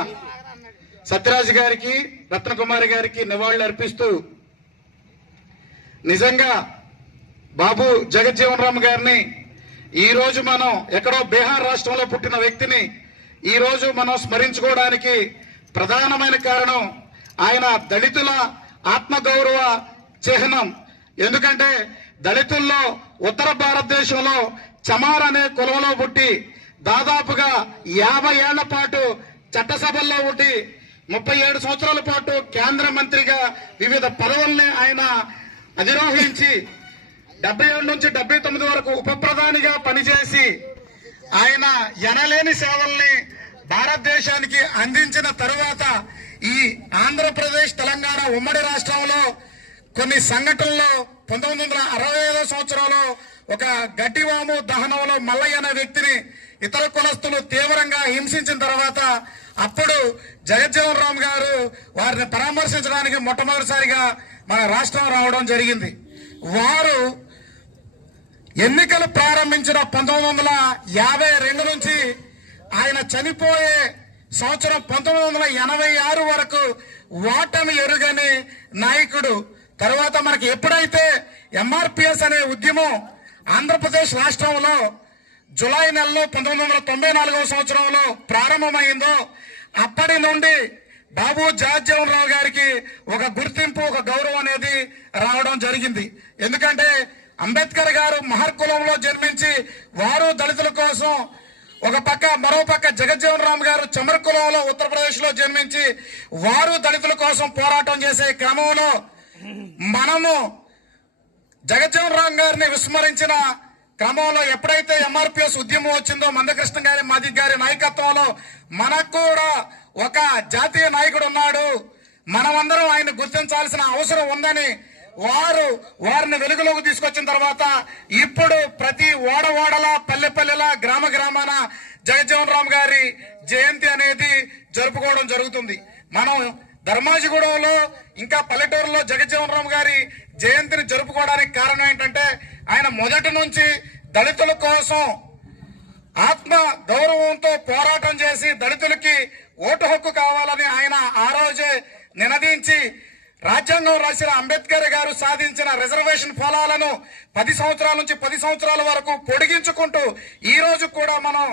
సత్యరాజు గారికి, రత్నకుమారి గారికి నివాళులు అర్పిస్తూ, నిజంగా బాబు జగజ్జీవన్ రామ్ గారిని ఈ రోజు మనం ఎక్కడో బీహార్ రాష్ట్రంలో పుట్టిన వ్యక్తిని ఈ రోజు మనం స్మరించుకోవడానికి ప్రధానమైన కారణం ఆయన దళితుల ఆత్మగౌరవ చిహ్నం. ఎందుకంటే దళితుల్లో ఉత్తర భారతదేశంలో చమార్ అనే కులంలో పుట్టి దాదాపుగా 50 ఏళ్ల పాటు చట్టసభల్లో ఉండి 37 సంవత్సరాల పాటు కేంద్ర మంత్రిగా వివిధ పదవుల్ని ఆయన అధిరోహించి 77 నుంచి 79 వరకు ఉప ప్రధానిగా పనిచేసి ఆయన ఎనలేని సేవల్ని భారతదేశానికి అందించిన తరువాత ఈ ఆంధ్రప్రదేశ్ తెలంగాణ ఉమ్మడి రాష్ట్రంలో కొన్ని సంఘటనల్లో 1965 సంవత్సరంలో ఒక గడ్డివాము దహనంలో మల్లయ్య అనే వ్యక్తిని ఇతర కులస్తులు తీవ్రంగా హింసించిన తర్వాత అప్పుడు జగజ్జీవన్ రామ్ గారు వారిని పరామర్శించడానికి మొట్టమొదటిసారిగా మన రాష్ట్రం రావడం జరిగింది. వారు ఎన్నికలు ప్రారంభించిన 1952 నుంచి ఆయన చనిపోయే సంవత్సరం 1986 వరకు ఓటమి ఎరుగని నాయకుడు. తర్వాత మనకి ఎప్పుడైతే ఎంఆర్పిఎస్ అనే ఉద్యమం ఆంధ్రప్రదేశ్ రాష్ట్రంలో జులై నెలలో 1994 సంవత్సరంలో ప్రారంభమైందో అప్పటి నుండి బాబు జగజ్జీవన్ రావు గారికి ఒక గుర్తింపు, ఒక గౌరవం అనేది రావడం జరిగింది. ఎందుకంటే అంబేద్కర్ గారు మహర్ కులంలో జన్మించి వారు దళితుల కోసం ఒక పక్క, మరో పక్క జగజ్జీవన్ రామ్ గారు చమర్ కులంలో ఉత్తరప్రదేశ్ లో జన్మించి వారు దళితుల కోసం పోరాటం చేసే క్రమంలో మనము జగజ్జీవన్ రామ్ గారిని విస్మరించిన క్రమంలో ఎప్పుడైతే ఎంఆర్పిఎస్ ఉద్యమం వచ్చిందో మందకృష్ణ గారి, మాది గారి నాయకత్వంలో మనకు కూడా ఒక జాతీయ నాయకుడు ఉన్నాడు, మనమందరం ఆయన గుర్తించాల్సిన అవసరం ఉందని వారిని వెలుగులోకి తీసుకొచ్చిన తర్వాత ఇప్పుడు ప్రతి ఓడలా, పల్లెలా, గ్రామాన జగజ్జీవన్ రామ్ గారి జయంతి అనేది జరుపుకోవడం జరుగుతుంది. మనం ధర్మాజిగూడెంలో ఇంకా పల్లెటూరులో జగజ్జీవన్ రామ్ గారి జయంతిని జరుపుకోవడానికి కారణం ఏంటంటే ఆయన మొదటి నుంచి దళితుల కోసం ఆత్మ గౌరవంతో పోరాటం చేసి దళితులకి ఓటు హక్కు కావాలని ఆయన ఆ రోజే నినదించి రాజ్యాంగం రాసిన అంబేద్కర్ గారు సాధించిన రిజర్వేషన్ ఫలాలను 10 సంవత్సరాల నుంచి 10 సంవత్సరాల వరకు పొడిగించుకుంటూ ఈ రోజు కూడా మనం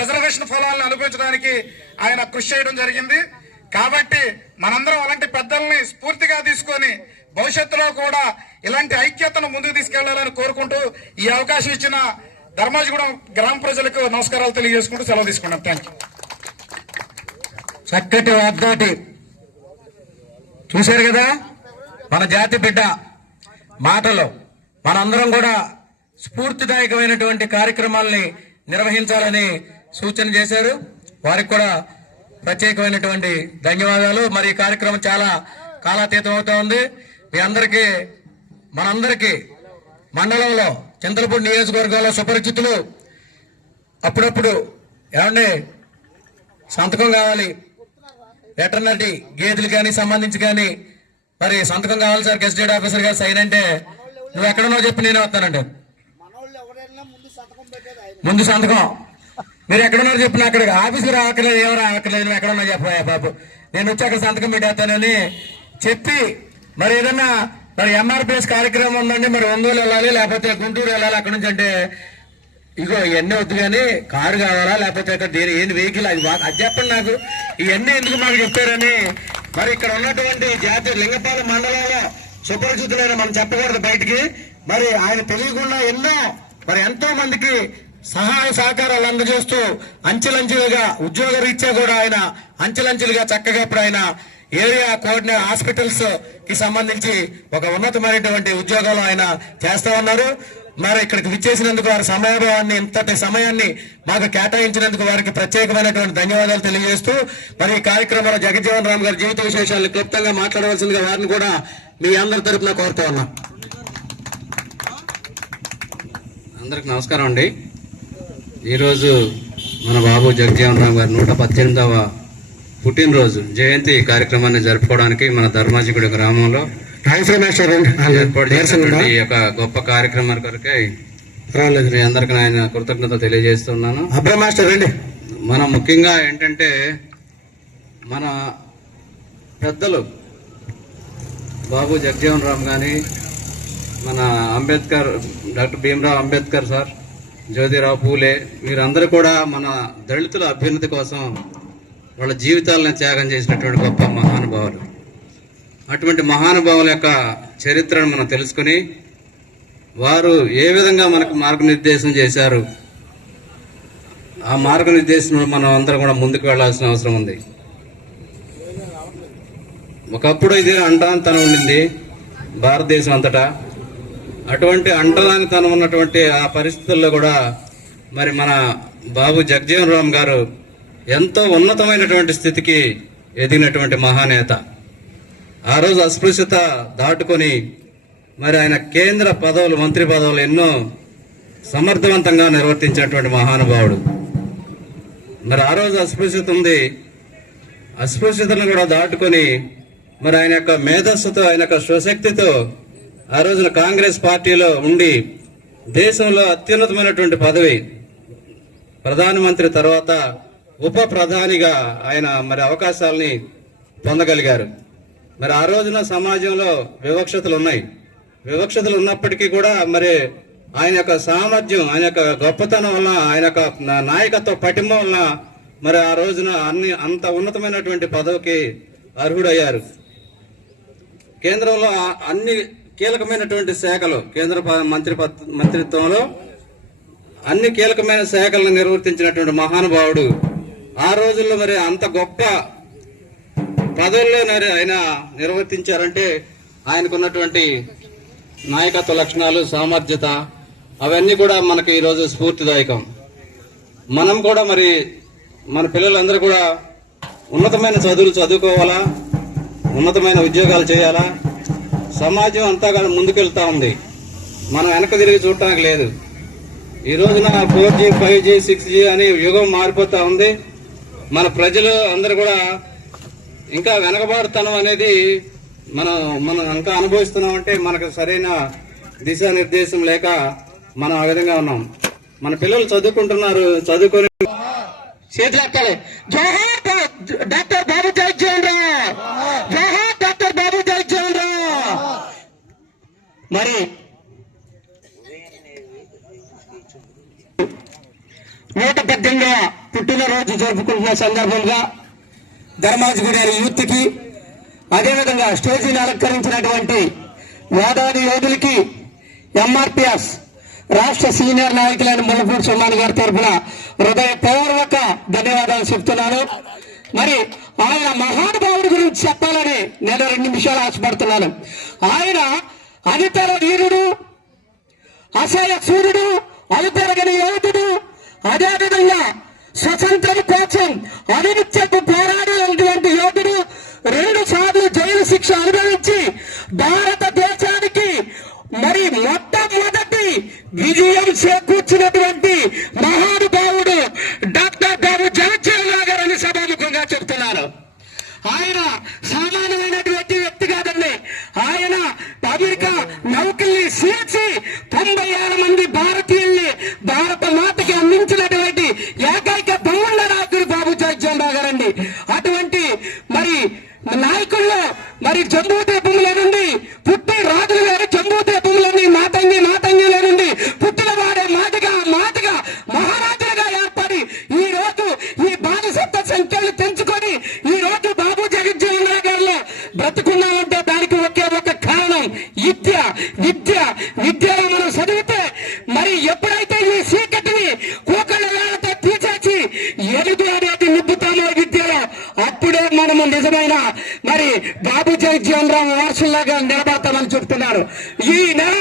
రిజర్వేషన్ ఫలాలను అనుభవించడానికి ఆయన కృషి చేయడం జరిగింది. కాబట్టి మనందరం అలాంటి పెద్దల్ని స్ఫూర్తిగా తీసుకొని భవిష్యత్తులో కూడా ఇలాంటి ఐక్యతను ముందుకు తీసుకెళ్లాలని కోరుకుంటూ ఈ అవకాశం ఇచ్చిన ధర్మాజిగూడెం గ్రామ ప్రజలకు నమస్కారాలు తెలియజేసుకుంటూ సెలవు తీసుకున్నాం. Thank you. చక్కటి వాగ్దాటి చూశారు కదా, మన జాతి బిడ్డ మాటలు. మనందరం కూడా స్ఫూర్తిదాయకమైనటువంటి కార్యక్రమాల్ని నిర్వహించాలని సూచన చేశారు. వారికి కూడా ప్రత్యేకమైనటువంటి ధన్యవాదాలు. మరి ఈ కార్యక్రమం చాలా కాలాతీతం అవుతా ఉంది. మీ అందరికీ, మనందరికీ మండలంలో చింతలపూడి నియోజకవర్గంలో సుపరిచితులు అప్పుడప్పుడు ఏమండి సంతకం కావాలి, వెటర్నరీ గేదెలు కానీ సంబంధించి కానీ మరి సంతకం కావాలి సార్, గెస్టెడ్ ఆఫీసర్ గారు సైన్ అంటే నువ్వు ఎక్కడున్నావు చెప్పి నేను వస్తానండి. ముందు సంతకం మీరు ఎక్కడున్నారు చెప్పిన అక్కడికి ఆఫీసర్ ఆకలేదు, ఎవరు ఆకలేదు, నువ్వు ఎక్కడున్నా చెప్పా బాబు, నేను వచ్చి అక్కడ సంతకం పెట్టేస్తానని చెప్పి మరి ఏదన్నా మరి ఎంఆర్పిఎస్ కార్యక్రమం ఉందండి, మరి ఒంగోలు వెళ్ళాలి లేకపోతే గుంటూరు వెళ్ళాలి అక్కడ నుంచి అంటే ఇగో ఇవన్నీ వద్దు కానీ కారు కావాలా లేకపోతే అక్కడ ఏంటి వెహికల్ అది చెప్పండి నాకు, ఇవన్నీ ఎందుకు మాకు చెప్పారని మరి ఇక్కడ ఉన్నటువంటి జాతీయ లింగపాలెం మండలంలో సుపరిచితులైన మనం చెప్పకూడదు బయటికి. మరి ఆయన తెలియకుండా ఎన్నో మరి ఎంతో మందికి సహాయ సహకారాలు అందజేస్తూ అంచెలంచెలుగా ఉద్యోగ రీత్యా కూడా ఆయన అంచెలంచెలుగా చక్కగా ఇప్పుడు ఆయన ఏరియా కోఆర్డినేటర్ హాస్పిటల్స్ కి సంబంధించి ఒక ఉన్నతమైనటువంటి ఉద్యోగాలు ఆయన చేస్తా ఉన్నారు. మరి ఇక్కడికి విచ్చేసినందుకు వారి సమయాన్ని, ఇంతటి సమయాన్ని మాకు కేటాయించినందుకు వారికి ప్రత్యేకమైనటువంటి ధన్యవాదాలు తెలియజేస్తూ మరి ఈ కార్యక్రమంలో జగజ్జీవన్ రామ్ గారి జీవిత విశేషాలను క్లుప్తంగా మాట్లాడవలసిందిగా వారిని కూడా మీ అందరి తరపున కోరుతా ఉన్నా. అందరికి నమస్కారం అండి. ఈరోజు మన బాబు జగజ్జీవన్ రామ్ గారి 118వ పుట్టినరోజు జయంతి కార్యక్రమాన్ని జరుపుకోవడానికి మన ధర్మాజిగూడెం గ్రామంలో ఏర్పాటు చేసినటువంటి ఈ యొక్క గొప్ప కార్యక్రమం కొరకై మీ అందరికి ఆయన కృతజ్ఞత తెలియజేస్తున్నాను. మనం ముఖ్యంగా ఏంటంటే మన పెద్దలు బాబు జగజ్జీవన్ రామ్ కానీ మన అంబేద్కర్, డాక్టర్ భీమరావు అంబేద్కర్ సార్, జ్యోతిరావు పూలే, వీరందరూ కూడా మన దళితుల అభ్యున్నతి కోసం వాళ్ళ జీవితాలను త్యాగం చేసినటువంటి గొప్ప మహానుభావులు. అటువంటి మహానుభావుల యొక్క చరిత్రను మనం తెలుసుకుని వారు ఏ విధంగా మనకు మార్గనిర్దేశం చేశారు, ఆ మార్గనిర్దేశంలో మనం అందరం కూడా ముందుకు వెళ్లాల్సిన అవసరం ఉంది. ఒకప్పుడు ఇది అంటరానితనం ఉండింది భారతదేశం అంతటా. అటువంటి అంటరానితనం ఉన్నటువంటి ఆ పరిస్థితుల్లో కూడా మరి మన బాబు జగజీవన్ రామ్ గారు ఎంతో ఉన్నతమైనటువంటి స్థితికి ఎదిగినటువంటి మహానేత. ఆ రోజు అస్పృశ్యత దాటుకొని మరి ఆయన కేంద్ర పదవులు, మంత్రి పదవులు ఎన్నో సమర్థవంతంగా నిర్వర్తించినటువంటి మహానుభావుడు. మరి ఆ రోజు అస్పృశ్యత ఉంది, అస్పృశ్యతను కూడా దాటుకొని మరి ఆయన యొక్క మేధస్సుతో, ఆయన యొక్క స్వశక్తితో ఆ రోజున కాంగ్రెస్ పార్టీలో ఉండి దేశంలో అత్యున్నతమైనటువంటి పదవి, ప్రధానమంత్రి తర్వాత ఉప ప్రధానిగా ఆయన మరి అవకాశాలని పొందగలిగారు. మరి ఆ రోజున సమాజంలో వివక్షతలు ఉన్నాయి. వివక్షతలు ఉన్నప్పటికీ కూడా మరి ఆయన యొక్క సామర్థ్యం, ఆయన యొక్క గొప్పతనం వల్ల, ఆయన యొక్క నాయకత్వ పటిమ వల్ల మరి ఆ రోజున అంత ఉన్నతమైనటువంటి పదవికి అర్హుడయ్యారు. కేంద్రంలో అన్ని కీలకమైనటువంటి శాఖలు, కేంద్ర మంత్రిత్వంలో అన్ని కీలకమైన శాఖలను నిర్వర్తించినటువంటి మహానుభావుడు. ఆ రోజుల్లో మరి అంత గొప్ప పదవుల్లో ఆయన నిర్వర్తించారంటే ఆయనకున్నటువంటి నాయకత్వ లక్షణాలు, సామర్థ్యత అవన్నీ కూడా మనకి ఈరోజు స్ఫూర్తిదాయకం. మనం కూడా మరి మన పిల్లలందరూ కూడా ఉన్నతమైన చదువులు చదువుకోవాలా, ఉన్నతమైన ఉద్యోగాలు చేయాలా. సమాజం అంతా కూడా ముందుకెళ్తా ఉంది, మనం వెనక తిరిగి చూడటానికి లేదు. ఈ రోజున 4G, 5G, 6G అని యుగం మారిపోతా ఉంది. మన ప్రజలు అందరూ కూడా ఇంకా వెనకబాటుతనం అనేది మనం ఇంకా అనుభవిస్తున్నామంటే మనకు సరైన దిశానిర్దేశం లేక మనం ఆ విధంగా ఉన్నాం. మన పిల్లలు చదువుకుంటున్నారు, చదువుకొని చేతులెత్తాలి. జోహార్ డాక్టర్ బాబు జగజీవన్ రామ్, జోహార్ డాక్టర్ బాబు జగజీవన్ రామ్. మరి 118వ పుట్టినరోజు జరుపుకుంటున్న సందర్భంగా ధర్మాజిగూడ యూత్ కి, అదేవిధంగా స్టేజీని అలంకరించినటువంటి వేదాది యోధులకి, ఎంఆర్పిఎస్ రాష్ట్ర సీనియర్ నాయకులైన ముల్లపూడి సుమాన్ గారి తరఫున హృదయపూర్వక ధన్యవాదాలు చెప్తున్నాను. మరి ఆయన మహానుభావుడి గురించి చెప్పాలని నేను 2 నిమిషాలు ఆశపడుతున్నాను. ఆయన అనితర వీరుడు, అసహ్య సూర్యుడు, అలుపెరగని యోధుడు, అదేవిధంగా స్వతంత్రం కోసం అనిత్యపు పోరాడినటువంటి యోధుడు, 2 సార్లు జైలు శిక్ష అనుభవించి భారతదేశానికి మరి మొట్టమొదటి విజయం చేకూర్చినటువంటి మహానుభావుడు డాక్టర్ బాబు జగజీవన్ రామ్ గారని సభాముఖంగా చెప్తున్నారు. ఆయన సామాన్యమైనటువంటి వ్యక్తి కాదండి. ఆయన అమెరికా నౌకల్ని సీల్చి 96 మంది భారతీయుల్ని భారత మాతకి అందించినటువంటి ఏకైక బహుళ నాయకుడు బాబు జగజీవన్ రామ్ గారండి. అటువంటి మరి నాయకుల్లో మరి జంబూ ద్వీపంలో నుండి పుట్టి రాజులు గారు జంబూ ద్వీపంలోని మాతంగిలో నుండి పుట్టిన వాడే మాటగా మహారాజులుగా ఏర్పడి ఈ రోజు ఈ బానిసత్వ సంఖ్యలు తెంచుకొని ఈ రోజు బాబు జగజీవన్ రామ్ గారిలో బ్రతుకున్నామంటే దానికి ఒకే ఒక కారణం విద్యలో మనం చదివితే మరి ఎప్పుడైతే ఈ చీకటిని కూకళ్ళ వేళతో తీసేసి ఎలుగు అనేది నింపుతామో విద్యలో, అప్పుడే మనము నిజమైన మరి బాబు జగజీవన్ రామ్ వారసులాగా నిలబడతామని చెప్తున్నారు. ఈ నెల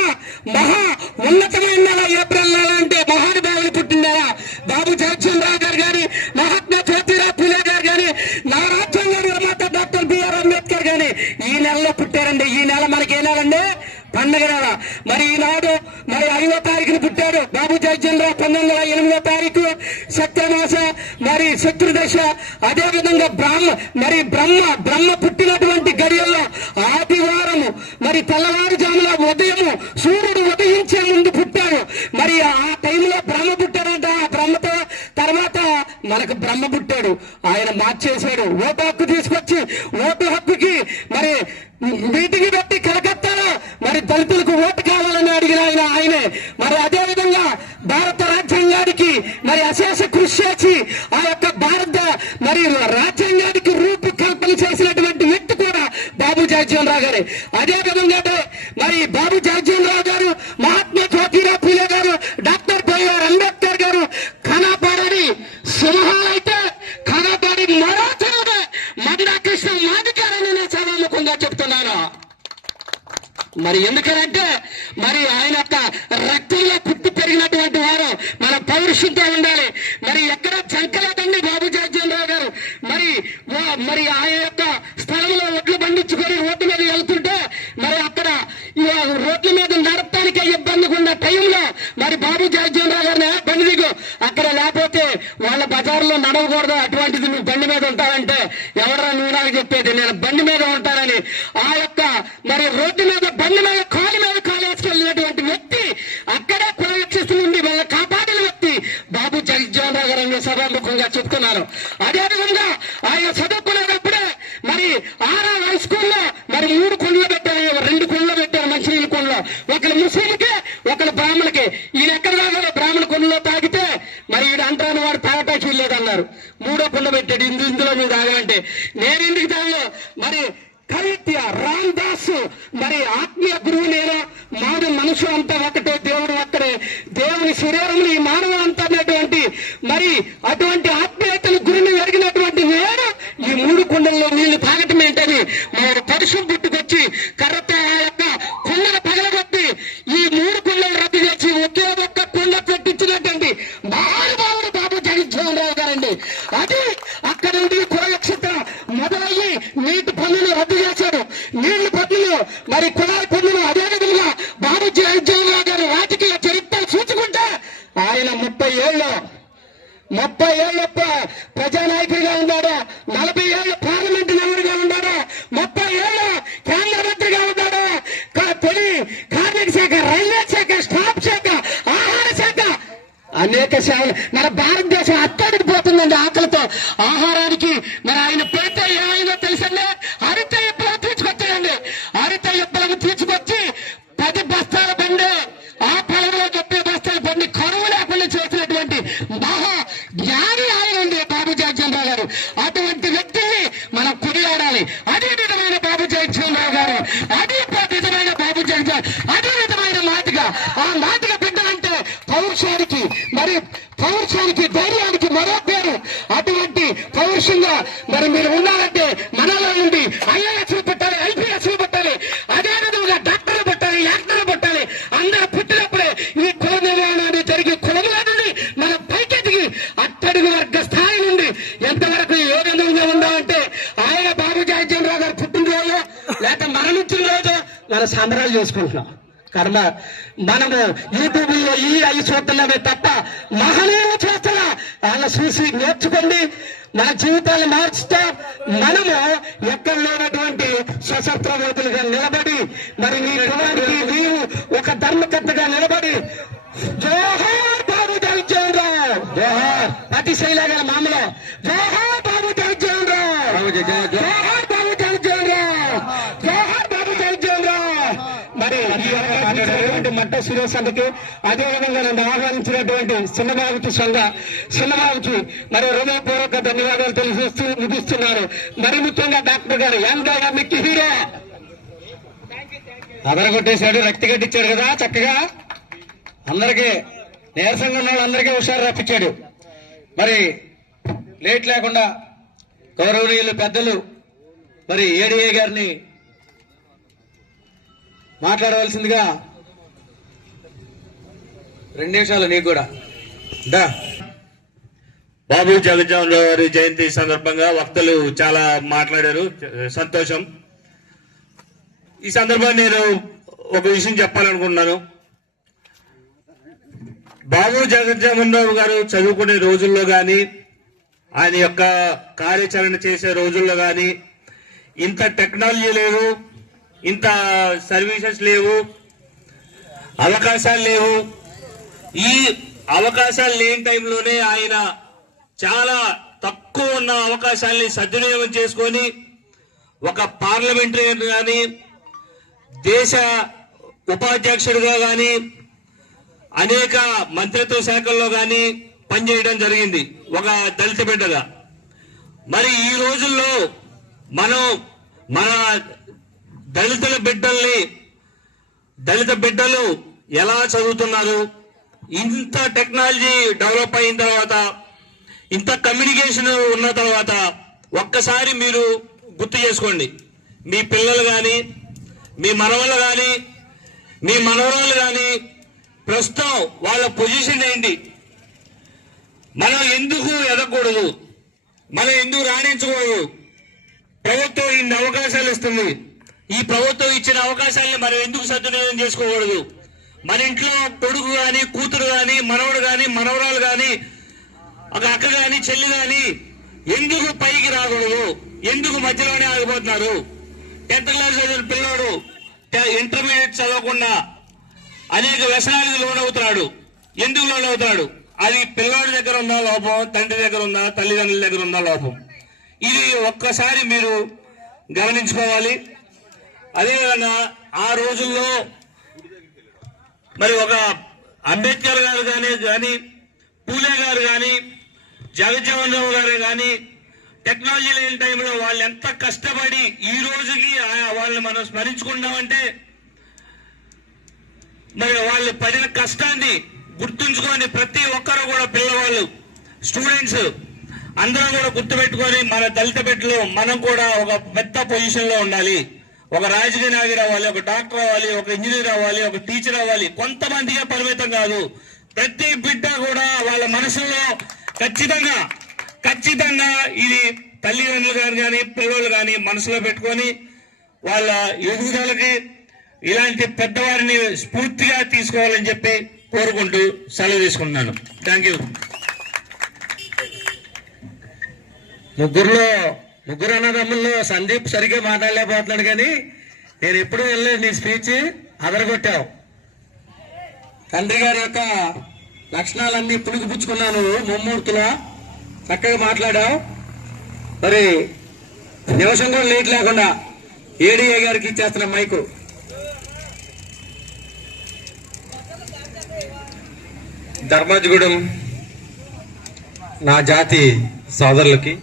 మహా ఉన్నతమైన నెల, ఏప్రిల్ నెల అంటే మహానుభావులు పుట్టిన నెల. బాబు జగజీవన్ రామ్ గారు గాని, మహాత్మా జ్యోతిరావు పూలే గారు గాని, నా రాజ్యాంగ నిర్మాత డాక్టర్ బిఆర్ అంబేద్కర్ గాని ఈ నెలలో పుట్టారండి. ఈ నెల మనకి ఏ నెలండి? పండుగ నెల. మరి ఈనాడు మరి 5వ తారీఖున పుట్టాడు బాబు జగజీవన్ రామ్. 1908వ తారీఖు సత్యమాస మరి శత్రుదశ. అదేవిధంగా బ్రహ్మ పుట్టినటువంటి గడియల్లో ఆదివారము మరి తెల్లవారుజామున ఉదయము సూర్యుడు ఉదయించే ముందు పుట్టాడు. మరి ఆ టైంలో బ్రహ్మ పుట్టాడంట. ఆ బ్రహ్మతో తర్వాత మనకు బ్రహ్మ పుట్టాడు. ఆయన మార్చేశాడు. ఓటు హక్కు తీసుకొచ్చి ఓటు హక్కుకి మరి మీటింగ్ పెట్టి కలకత్తాలో మరి దళితులకు ఓటు కావాలని అడిగిన ఆయనే. మరి అదేవిధంగా భారత రాజ్యాంగానికి మరి అశేష కృషి చేసి ఆ యొక్క భారత మరి రాజ్యాంగానికి రూపకల్పన చేసినటువంటి వ్యక్తి కూడా బాబు జగజీవన్ రామ్ గారే. అదేవిధంగా మరి బాబు జగజీవన్ రామ్ గారు, మహాత్మా జ్యోతిరావు పూలే గారు, డాక్టర్ బిఆర్ అంబేద్కర్ గారు కనపడని సింహాలైతే కనపడి మరోచరుడు మందాకృష్ణ మాదిగారని నేను సభాముఖంగా చెప్తున్నాను. మరి ఎందుకనంటే మరి ఆయన యొక్క రక్తంలో పుట్టి పెరిగినటువంటి వారు మన పౌరుషంతో ఉండాలి. మరి ఎక్కడ చంకలేదండి బాబు జగజ్జీవన్ గారు. మరి ఆయన యొక్క స్థలంలో ఒడ్లు పండించుకొని రోడ్డు మీద వెళ్తుంటే మరి అక్కడ రోడ్ల మీద నడపడానికి ఇబ్బందిగా ఉన్న టైంలో మరి బాబు జగజ్జీవన్ గారిని బండి దిగు, అక్కడ లేకపోతే వాళ్ళ బజార్లో నడవకూడదు, అటువంటిది నువ్వు బండి మీద ఉంటావంటే ఎవడరా నువ్వు నాకు చెప్పేది, నేను బండి మీద ఉంటానని ఆ యొక్క మరి రోడ్డు మీద బండి మీద కాలు వేసుకెళ్ళినటువంటి వ్యక్తి, అక్కడే కులరక్షిస్తు నుండి వాళ్ళని కాపాడిన వ్యక్తి బాబు జగజ్జీవన్ రావు గారు సభాముఖంగా చెప్తున్నారు. అదేవిధంగా ఆయన చదువుకునేటప్పుడే మరి 6వ హై స్కూల్లో మరి 3 కుండలు పెట్టారు, 2 కుండలు పెట్టారు మంచినీళ్ళ కుండలో, ఒకరు ముస్లింకి ఒకరు బ్రాహ్మణుకి. ఈయన ఎక్కడ తాగారో బ్రాహ్మణ కుండలో తాగితే మరి ఈయన అంటాను వాడు తాగటానికి వీల్లేదన్నారు. 3వ కుండ పెట్టాడు, ఇందులో నువ్వు తాగలంటే నేను ఎందుకు తాగను. మరి కవిత్య రామ్ దాస్ మరి ఆత్మీయ గురువు నేను, మానవ మనుషులు అంతా ఒకటే, దేవుడు ఒక్కడే, దేవుని శరీరంలో ఈ మానవ అంతా అనేటువంటి మరి అటువంటి ఆత్మీయతను గురిని ఎరిగినటువంటి నేను ఈ 3 కుండల్లో నీళ్లు తాగటం ఏంటని మరి పరుషం పుట్టుకొచ్చి కర్రతో ఆ యొక్క కుండలు పగలగొట్టి ఈ 3 కుండలు రద్దు చేసి ఒకే ఒక్క కుండ పెట్టించినటువంటి మహానుభావుడు బాబు జగజ్జీవన్ రావు గారండి. అది అక్కడ నుండి కులక్షిత మొదలయ్యి నీటి పన్నులు రద్దు చేశాడు, నీళ్ల పన్నులు మరి కులాల పన్నులు. అదేవిధంగా బాబు జగజ్జీవన్ రావు గారి రాజకీయ చరిత్ర చూసుకుంటే ఆయన 30 ఏళ్ళు ప్రజానాయకుడిగా ఉన్నాడు, 40 ఏళ్ళు పార్లమెంటు మెంబర్గా ఉన్నాడు, 30 ఏళ్ళు కేంద్ర మంత్రిగా ఉన్నాడు, కార్మిక శాఖ, రైల్వే శాఖ, స్టాప్ శాఖ, ఆహార శాఖ, అనేక సేవలు. మన భారతదేశం అత్తడిపోతుందండి ఆకలితో. ఆహారానికి మరి ఆయన పెడితే ఏమైందో తెలుసండి, హరిత విప్లవం తీసుకొచ్చాడండి. హరిత విప్లవం తీసుకొచ్చి 10 బస్తాల బండి, ఆ పొలంలో 30 బస్తాల బండి కరువు లేకుండా చేసినటువంటి మహా జ్ఞాని ఆయన ఉంది బాబు జగజ్జీవన్ రావు గారు. అటువంటి వ్యక్తిని మనం కొనియాడాలి. అదే విధమైన బాబు జగజ్జీవన్ రావు గారు, అదే విధమైన బాబు జగజ్జీవన్, అదే విధమైన మాటగా ఆ మాటగా బిడ్డలంటే పౌరుషానికి ధైర్యానికి మరో పేరు. అటువంటి పౌరుషంగా మరి మీరు ఉండాలంటే మనలో నుండి ఐఏఎస్ పెట్టాలి, ఐపీఎస్ పెట్టాలి, అదే విధంగా డాక్టర్లు పెట్టాలి, యాక్టర్లు పెట్టాలి. అందరూ పుట్టినప్పుడే ఈ కుల నిర్మాణాన్ని జరిగి కులంలో నుండి మనం పైకెదిగి అట్టడుగు వర్గ స్థాయి నుండి ఎంతవరకు ఏ విధంగా ఉండాలంటే ఆయన బాబు జగజ్జీవన్ రావు గారు పుట్టినరోజు లేక మరణించిన రోజు మనం సంబరాలు చేసుకుంటున్నాం. కర్మ మనము యూట్యూబ్లో ఈ అవి చూస్తున్నామే తప్ప మహనీయులు చూస్తున్నా వాళ్ళ చూసి నేర్చుకోండి, మన జీవితాన్ని మార్చుతా మనము ఎక్కడ లేనటువంటి సశస్త్రవేదులుగా నిలబడి మరి నీ కులానికి నీవు ఒక ధర్మకర్తగా నిలబడి జోహార్ బాబు జగజ్జీవన్ రావు, జోహార్ అతిశైలగల మామలో జోహార్ బాబు జగజ్జీవన్ రావు, జోహార్ బాబు జగజ్జీవన్ రావు, జోహార్ బాబు జగజ్జీవన్ రావు. మరి మట్ట సురేష్ అందుకే అదేవిధంగా నన్ను ఆహ్వానించినటువంటి చిన్నబాబుకి మరి హృదయపూర్వక ధన్యవాదాలు తెలియజేస్తూ ముగిస్తున్నారు. మరి ముఖ్యంగా డాక్టర్ గారు ఎంతగా మిక్కి హీరో అదరగొట్టేశాడు, రక్తి కట్టించాడు కదా చక్కగా అందరికీ, నీరసంగా ఉన్న వాళ్ళందరికీ హుషారు రప్పించాడు. మరి లేట్ లేకుండా గౌరవనీయులు పెద్దలు మరి ఏడీఏ గారిని మాట్లాడవలసిందిగా 2 నిమిషాలు నీకు కూడా. బాబు జగజ్జీవన్ రావు గారి జయంతి సందర్భంగా వక్తలు చాలా మాట్లాడారు, సంతోషం. ఈ సందర్భంగా నేను ఒక విషయం చెప్పాలనుకుంటున్నాను. బాబు జగజ్జీవన్ రావు గారు చదువుకునే రోజుల్లో కానీ ఆయన యొక్క కార్యాచరణ చేసే రోజుల్లో కానీ ఇంత టెక్నాలజీ లేవు, ఇంత సర్వీసెస్ లేవు, అవకాశాలు లేవు. ఈ అవకాశాలు లేని టైంలోనే ఆయన చాలా తక్కువ ఉన్న అవకాశాలని సద్వినియోగం చేసుకొని ఒక పార్లమెంటరీ కానీ దేశ ఉపాధ్యక్షుడిగా కానీ అనేక మంత్రిత్వ శాఖల్లో కానీ పనిచేయడం జరిగింది ఒక దళిత బిడ్డగా. మరి ఈ రోజుల్లో మన దళిత బిడ్డలు ఎలా చదువుతున్నారు? ఇంత టెక్నాలజీ డెవలప్ అయిన తర్వాత, ఇంత కమ్యూనికేషన్ ఉన్న తర్వాత ఒక్కసారి మీరు గుర్తు చేసుకోండి. మీ పిల్లలు కానీ మీ మనవళ్ళు కానీ మీ మనవరాలు కానీ ప్రస్తుతం వాళ్ళ పొజిషన్ ఏంటి, మనం ఎందుకు ఎదగకూడదు, మనం ఎందుకు రాణించకూడదు? ప్రభుత్వం ఇన్ని అవకాశాలు ఇస్తుంది, ఈ ప్రభుత్వం ఇచ్చిన అవకాశాలను మనం ఎందుకు సద్వినియోగం చేసుకోకూడదు? మన ఇంట్లో కొడుకు కానీ కూతురు కానీ మనవడు కానీ మనవరాలు కానీ ఒక అక్క కానీ చెల్లి కానీ ఎందుకు పైకి రాకూడదు? ఎందుకు మధ్యలోనే ఆగిపోతున్నారు? 10th క్లాస్ చదివిన పిల్లోడు ఇంటర్మీడియట్ చదవకుండా అనేక వ్యసనాలకు లోనవుతున్నాడు. ఎందుకు లోనవుతున్నాడు? అది పిల్లోడి దగ్గర ఉన్న లోపం, తండ్రి దగ్గర ఉన్న, తల్లిదండ్రుల దగ్గర ఉన్న లోపం. ఇది ఒక్కసారి మీరు గమనించుకోవాలి. అదేవిధంగా ఆ రోజుల్లో మరి ఒక అంబేద్కర్ గారు కానీ పూలే గారు కానీ జగజ్జీవన్ రావు గారు కానీ టెక్నాలజీ లేని టైంలో వాళ్ళు ఎంత కష్టపడి ఈ రోజుకి వాళ్ళని మనం స్మరించుకుంటామంటే మరి వాళ్ళు పడిన కష్టాన్ని గుర్తుంచుకొని ప్రతి ఒక్కరు కూడా పిల్లవాళ్ళు స్టూడెంట్స్ అందరూ కూడా గుర్తుపెట్టుకొని మన దళిత బిడ్డలు మనం కూడా ఒక పెద్ద పొజిషన్ లో ఉండాలి. ఒక రాజకీయ నాయకుడు అవ్వాలి, ఒక డాక్టర్ అవ్వాలి, ఒక ఇంజనీర్ అవ్వాలి, ఒక టీచర్ అవ్వాలి. కొంతమందిగా పరిమితం కాదు. ప్రతి బిడ్డ కూడా వాళ్ళ మనసులో ఖచ్చితంగా ఇది తల్లిదండ్రులు గారు కానీ పిల్లలు కానీ మనసులో పెట్టుకొని వాళ్ళ ఎదుగుదలకి ఇలాంటి పెద్దవారిని స్ఫూర్తిగా తీసుకోవాలని చెప్పి కోరుకుంటూ సెలవు తీసుకుంటున్నాను. Thank you. ముగ్గురు అన్నదమ్ముల్లో సందీప్ సరిగ్గా మాట్లాడలేకపోతున్నాడు, కానీ నేను ఎప్పుడు వెళ్ళలేదు. నీ స్పీచ్ అదరగొట్టావు. తండ్రి గారి యొక్క లక్షణాలన్నీ పుణికిపుచ్చుకున్నాను. ముమ్మూర్తులా చక్కగా మాట్లాడావు. మరి నిమిషం కూడా లేట్ లేకుండా ఏడీఏ గారికి ఇచ్చేస్తున్న మైకు. ధర్మాజిగూడెం నా జాతి సోదరులకి,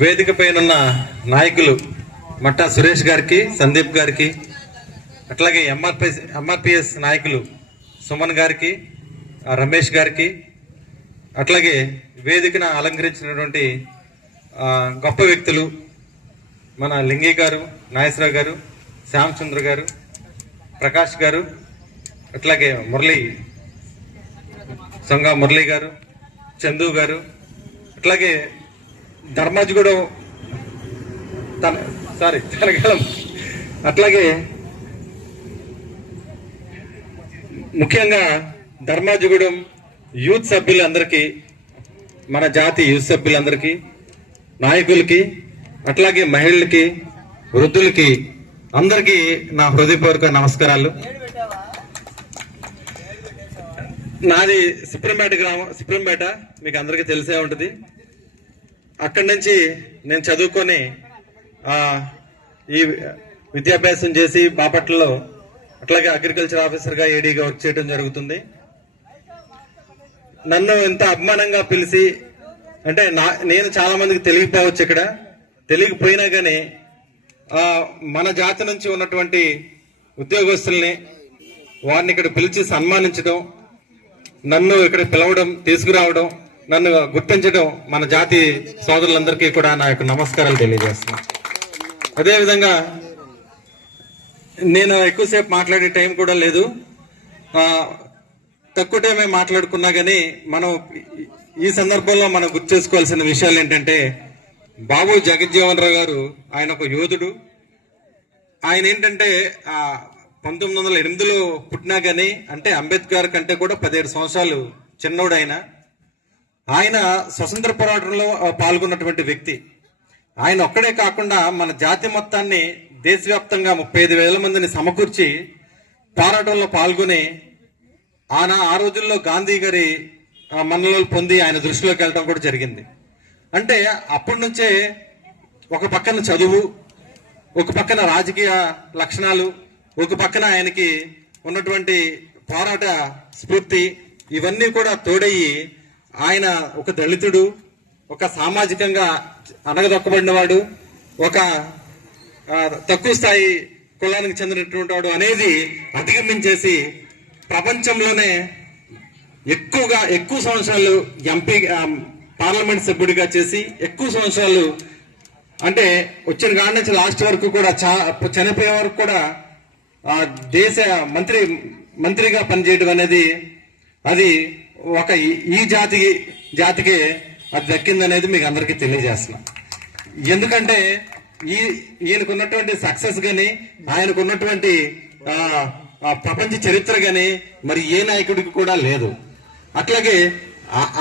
వేదిక పైన నాయకులు మట్టా సురేష్ గారికి, సందీప్ గారికి, అట్లాగే ఎంఆర్పిఎస్ నాయకులు సుమన్ గారికి, రమేష్ గారికి, అట్లాగే వేదికను అలంకరించినటువంటి గొప్ప వ్యక్తులు మన లింగి గారు, నాగేశ్వరరావు గారు, శ్యామచంద్ర గారు, ప్రకాష్ గారు, అట్లాగే సంగా మురళి గారు, చందు గారు, అట్లాగే ధర్మాజిగూడెం తనగలం, అట్లాగే ముఖ్యంగా ధర్మాజిగూడెం యూత్ సభ్యులందరికీ, మన జాతి యూత్ సభ్యులందరికీ, నాయకులకి, అట్లాగే మహిళలకి, వృద్ధులకి అందరికీ నా హృదయపూర్వక నమస్కారాలు. నాది సిప్రంపేట గ్రామం. సిప్రంపేట మీకు అందరికీ తెలిసే ఉంటుంది. అక్కడి నుంచి నేను చదువుకొని ఈ విద్యాభ్యాసం చేసి బాపట్లలో అట్లాగే అగ్రికల్చర్ ఆఫీసర్గా ఏడీగా వర్క్ చేయడం జరుగుతుంది. నన్ను ఎంత అభిమానంగా పిలిచి, అంటే నేను చాలా మందికి తెలియకపోవచ్చు, ఇక్కడ తెలియకపోయినా కానీ మన జాతి నుంచి ఉన్నటువంటి ఉద్యోగస్తుల్ని వారిని ఇక్కడ పిలిచి సన్మానించడం, నన్ను ఇక్కడ పిలవడం, తీసుకురావడం, నన్ను గుర్తించడం మన జాతి సోదరులందరికీ కూడా నా యొక్క నమస్కారాలు తెలియజేస్తున్నాను. అదేవిధంగా నేను ఎక్కువసేపు మాట్లాడే టైం కూడా లేదు. తక్కువ టైమే మాట్లాడుకున్నా కానీ మనం ఈ సందర్భంలో మనం గుర్తు చేసుకోవాల్సిన విషయాలు ఏంటంటే, బాబు జగజ్జీవన్ రావు గారు ఆయన ఒక యోధుడు. ఆయన ఏంటంటే 1908లో పుట్టినా కానీ, అంటే అంబేద్కర్ కంటే కూడా 17 సంవత్సరాలు చిన్నోడు ఆయన స్వతంత్ర పోరాటంలో పాల్గొన్నటువంటి వ్యక్తి. ఆయన ఒక్కడే కాకుండా మన జాతి మొత్తాన్ని దేశవ్యాప్తంగా 35,000 మందిని సమకూర్చి పోరాటంలో పాల్గొని ఆ రోజుల్లో గాంధీ గారి మన్ననలు పొంది ఆయన దృష్టిలోకి వెళ్ళడం కూడా జరిగింది. అంటే అప్పటి నుంచే ఒక పక్కన చదువు, ఒక పక్కన రాజకీయ లక్షణాలు, ఒక పక్కన ఆయనకి ఉన్నటువంటి పోరాట స్ఫూర్తి, ఇవన్నీ కూడా తోడయ్యి ఆయన ఒక దళితుడు, ఒక సామాజికంగా అణగదొక్కబడినవాడు, ఒక తక్కువ స్థాయి కులానికి చెందినటువంటి వాడు అనేది అధిగమించేసి ప్రపంచంలోనే ఎక్కువ సంవత్సరాలు ఎంపీ పార్లమెంట్ సభ్యుడిగా చేసి, ఎక్కువ సంవత్సరాలు అంటే వచ్చిన కాడి నుంచి లాస్ట్ వరకు కూడా చనిపోయే వరకు కూడా దేశ మంత్రిగా పనిచేయడం అనేది అది ఒక ఈ జాతికి అది దక్కిందనేది మీకు అందరికీ తెలియజేస్తున్నా. ఎందుకంటే ఈయనకున్నటువంటి సక్సెస్ గాని ఆయనకున్నటువంటి ప్రపంచ చరిత్ర గాని మరి ఏ నాయకుడికి కూడా లేదు. అట్లాగే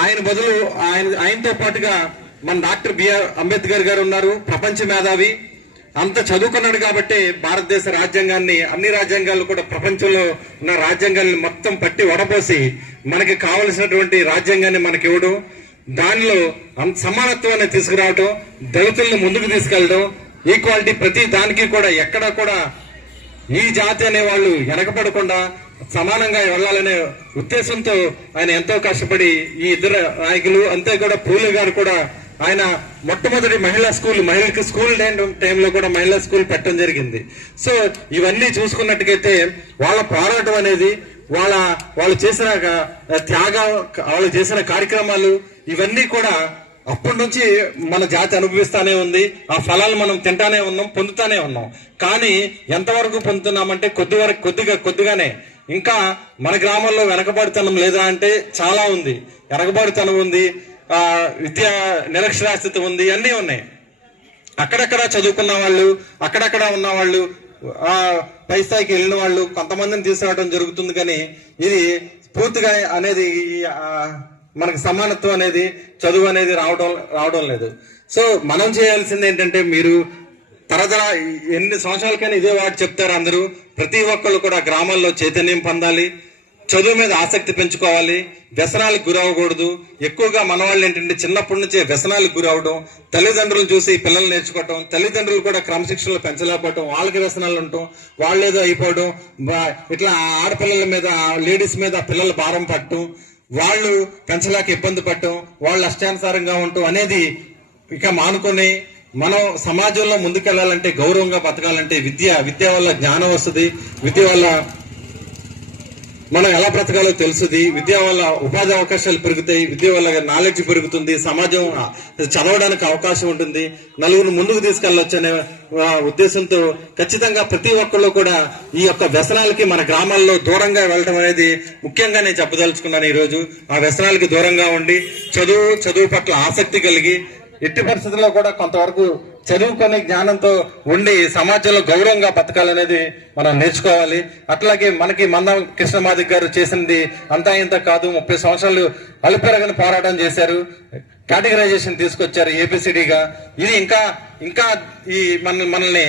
ఆయన బదులు ఆయనతో పాటుగా మన డాక్టర్ బిఆర్ అంబేద్కర్ గారు ఉన్నారు. ప్రపంచ మేధావి, అంత చదువుకున్నాడు కాబట్టి భారతదేశ రాజ్యాంగాన్ని, అన్ని రాజ్యాంగాలు కూడా ప్రపంచంలో ఉన్న రాజ్యాంగాన్ని మొత్తం పట్టి వడపోసి మనకి కావలసినటువంటి రాజ్యాంగాన్ని మనకి ఇవ్వడం, దానిలో సమానత్వాన్ని తీసుకురావడం, దళితులను ముందుకు తీసుకెళ్లడం, ఈక్వాలిటీ ప్రతి దానికి కూడా ఎక్కడా కూడా ఈ జాతి అనే వాళ్ళు వెనకపడకుండా సమానంగా వెళ్ళాలనే ఉద్దేశంతో ఆయన ఎంతో కష్టపడి ఈ ఇద్దరు నాయకులు, అంతే కూడా పూలే గారు కూడా ఆయన మొట్టమొదటి మహిళకి స్కూల్ టైంలో కూడా మహిళా స్కూల్ పెట్టడం జరిగింది. సో ఇవన్నీ చూసుకున్నట్టుగైతే వాళ్ళ పోరాటం అనేది, వాళ్ళు చేసిన త్యాగం, వాళ్ళు చేసిన కార్యక్రమాలు ఇవన్నీ కూడా అప్పటి నుంచి మన జాతి అనుభవిస్తానే ఉంది. ఆ ఫలాలు మనం తింటానే ఉన్నాం, పొందుతానే ఉన్నాం. కానీ ఎంతవరకు పొందుతున్నామంటే కొద్దిగానే. ఇంకా మన గ్రామాల్లో వెనకబడితనం లేదా అంటే చాలా ఉంది. వెనకబడితనం ఉంది, విద్యా నిరక్షరాస్యత ఉంది, అన్నీ ఉన్నాయి. అక్కడక్కడ చదువుకున్న వాళ్ళు, అక్కడక్కడ ఉన్న వాళ్ళు, పై స్థాయికి వెళ్ళిన వాళ్ళు కొంతమందిని తీసుకురావడం జరుగుతుంది. కానీ ఇది పూర్తిగా అనేది మనకి సమానత్వం అనేది, చదువు అనేది రావడం లేదు. సో మనం చేయాల్సింది ఏంటంటే, మీరు ఎన్ని సంవత్సరాలకైనా ఇదే వాటి చెప్తారు అందరూ. ప్రతి ఒక్కళ్ళు కూడా గ్రామాల్లో చైతన్యం పొందాలి, చదువు మీద ఆసక్తి పెంచుకోవాలి, వ్యసనాలకు గురవ్వకూడదు. ఎక్కువగా మన వాళ్ళు ఏంటంటే చిన్నప్పటి నుంచే వ్యసనాలకు గురవడం, తల్లిదండ్రులు చూసి పిల్లలు నేర్చుకోవటం, తల్లిదండ్రులు కూడా క్రమశిక్షణలో పెంచలేకపోవటం, వాళ్ళకి వ్యసనాలు ఉండటం, వాళ్ళేదో అయిపోవడం, ఇట్లా ఆడపిల్లల మీద, లేడీస్ మీద పిల్లల భారం పట్టడం, వాళ్ళు పెంచలేక ఇబ్బంది పడటం, వాళ్ళు అష్టానుసారంగా ఉండటం అనేది ఇక మానుకొని మనం సమాజంలో ముందుకెళ్లాలంటే, గౌరవంగా బతకాలంటే విద్య వల్ల జ్ఞానం వస్తుంది, విద్య వల్ల మనం ఎలా బ్రతకాలో తెలుస్తుంది, విద్య వల్ల ఉపాధి అవకాశాలు పెరుగుతాయి, విద్య వల్ల నాలెడ్జ్ పెరుగుతుంది, సమాజం చదవడానికి అవకాశం ఉంటుంది, నలుగురు ముందుకు తీసుకెళ్లొచ్చు అనే ఉద్దేశంతో ఖచ్చితంగా ప్రతి ఒక్కళ్ళు కూడా ఈ యొక్క వ్యసనాలకి మన గ్రామాల్లో దూరంగా వెళ్ళడం అనేది ముఖ్యంగా నేను చెప్పదలుచుకున్నాను. ఈ రోజు ఆ వ్యసనాలకి దూరంగా ఉండి చదువు పట్ల ఆసక్తి కలిగి, ఎట్టి పరిస్థితుల్లో కూడా కొంతవరకు చదువుకునే జ్ఞానంతో ఉండి సమాజంలో గౌరవంగా బతకాలనేది మనం నేర్చుకోవాలి. అట్లాగే మనకి మందం కృష్ణమాదిక్ గారు చేసింది అంతా ఇంత కాదు. 30 సంవత్సరాలు అలుపెరగని పోరాటం చేశారు, కేటగరైజేషన్ తీసుకొచ్చారు ఏబిసిడిగా. ఇది ఇంకా ఈ మనల్ని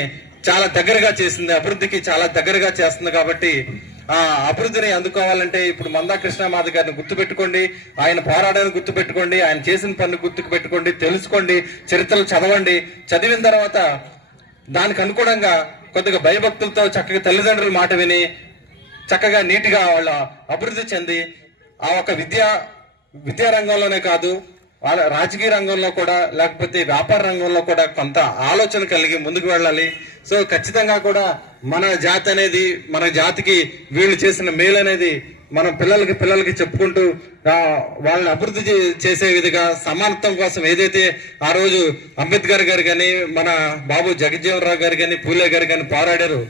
చాలా దగ్గరగా చేసింది, అభివృద్ధికి చాలా దగ్గరగా చేస్తుంది. కాబట్టి ఆ అభివృద్ధిని అందుకోవాలంటే ఇప్పుడు మందా కృష్ణమాది గారిని గుర్తుపెట్టుకోండి, ఆయన పోరాటాన్ని గుర్తుపెట్టుకోండి, ఆయన చేసిన పనులు గుర్తుకు పెట్టుకోండి, తెలుసుకోండి, చరిత్రలు చదవండి. చదివిన తర్వాత దానికి అనుగుణంగా కొద్దిగా భయభక్తులతో చక్కగా తల్లిదండ్రుల మాట విని చక్కగా నీటిగా వాళ్ళ అభివృద్ధి చెంది ఆ ఒక విద్యా రంగంలోనే కాదు, రాజకీయ రంగంలో కూడా, లేకపోతే వ్యాపార రంగంలో కూడా కొంత ఆలోచన కలిగి ముందుకు వెళ్ళాలి. సో ఖచ్చితంగా కూడా మన జాతి అనేది, మన జాతికి వీళ్ళు చేసిన మేలు అనేది మనం పిల్లలకి చెప్పుకుంటూ వాళ్ళని అభివృద్ధి చేసే విధంగా సమానత్వం కోసం ఏదైతే ఆ రోజు అంబేద్కర్ గారు కానీ, మన బాబు జగజ్జీవన్ రావు గారు కానీ, పూలే గారు కానీ పోరాడారు,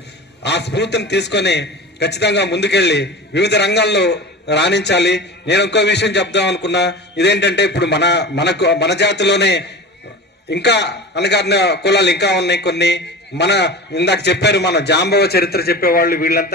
ఆ స్ఫూర్తిని తీసుకొని ఖచ్చితంగా ముందుకెళ్ళి వివిధ రంగాల్లో రాణించాలి. నేను ఇంకో విషయం చెప్దాం అనుకున్నా, ఇదేంటంటే ఇప్పుడు మన జాతిలోనే ఇంకా అనగారిన కులాలు ఇంకా ఉన్నాయి కొన్ని. ఇందాక చెప్పారు, మన జాంబవ చరిత్ర చెప్పేవాళ్ళు వీళ్ళంతా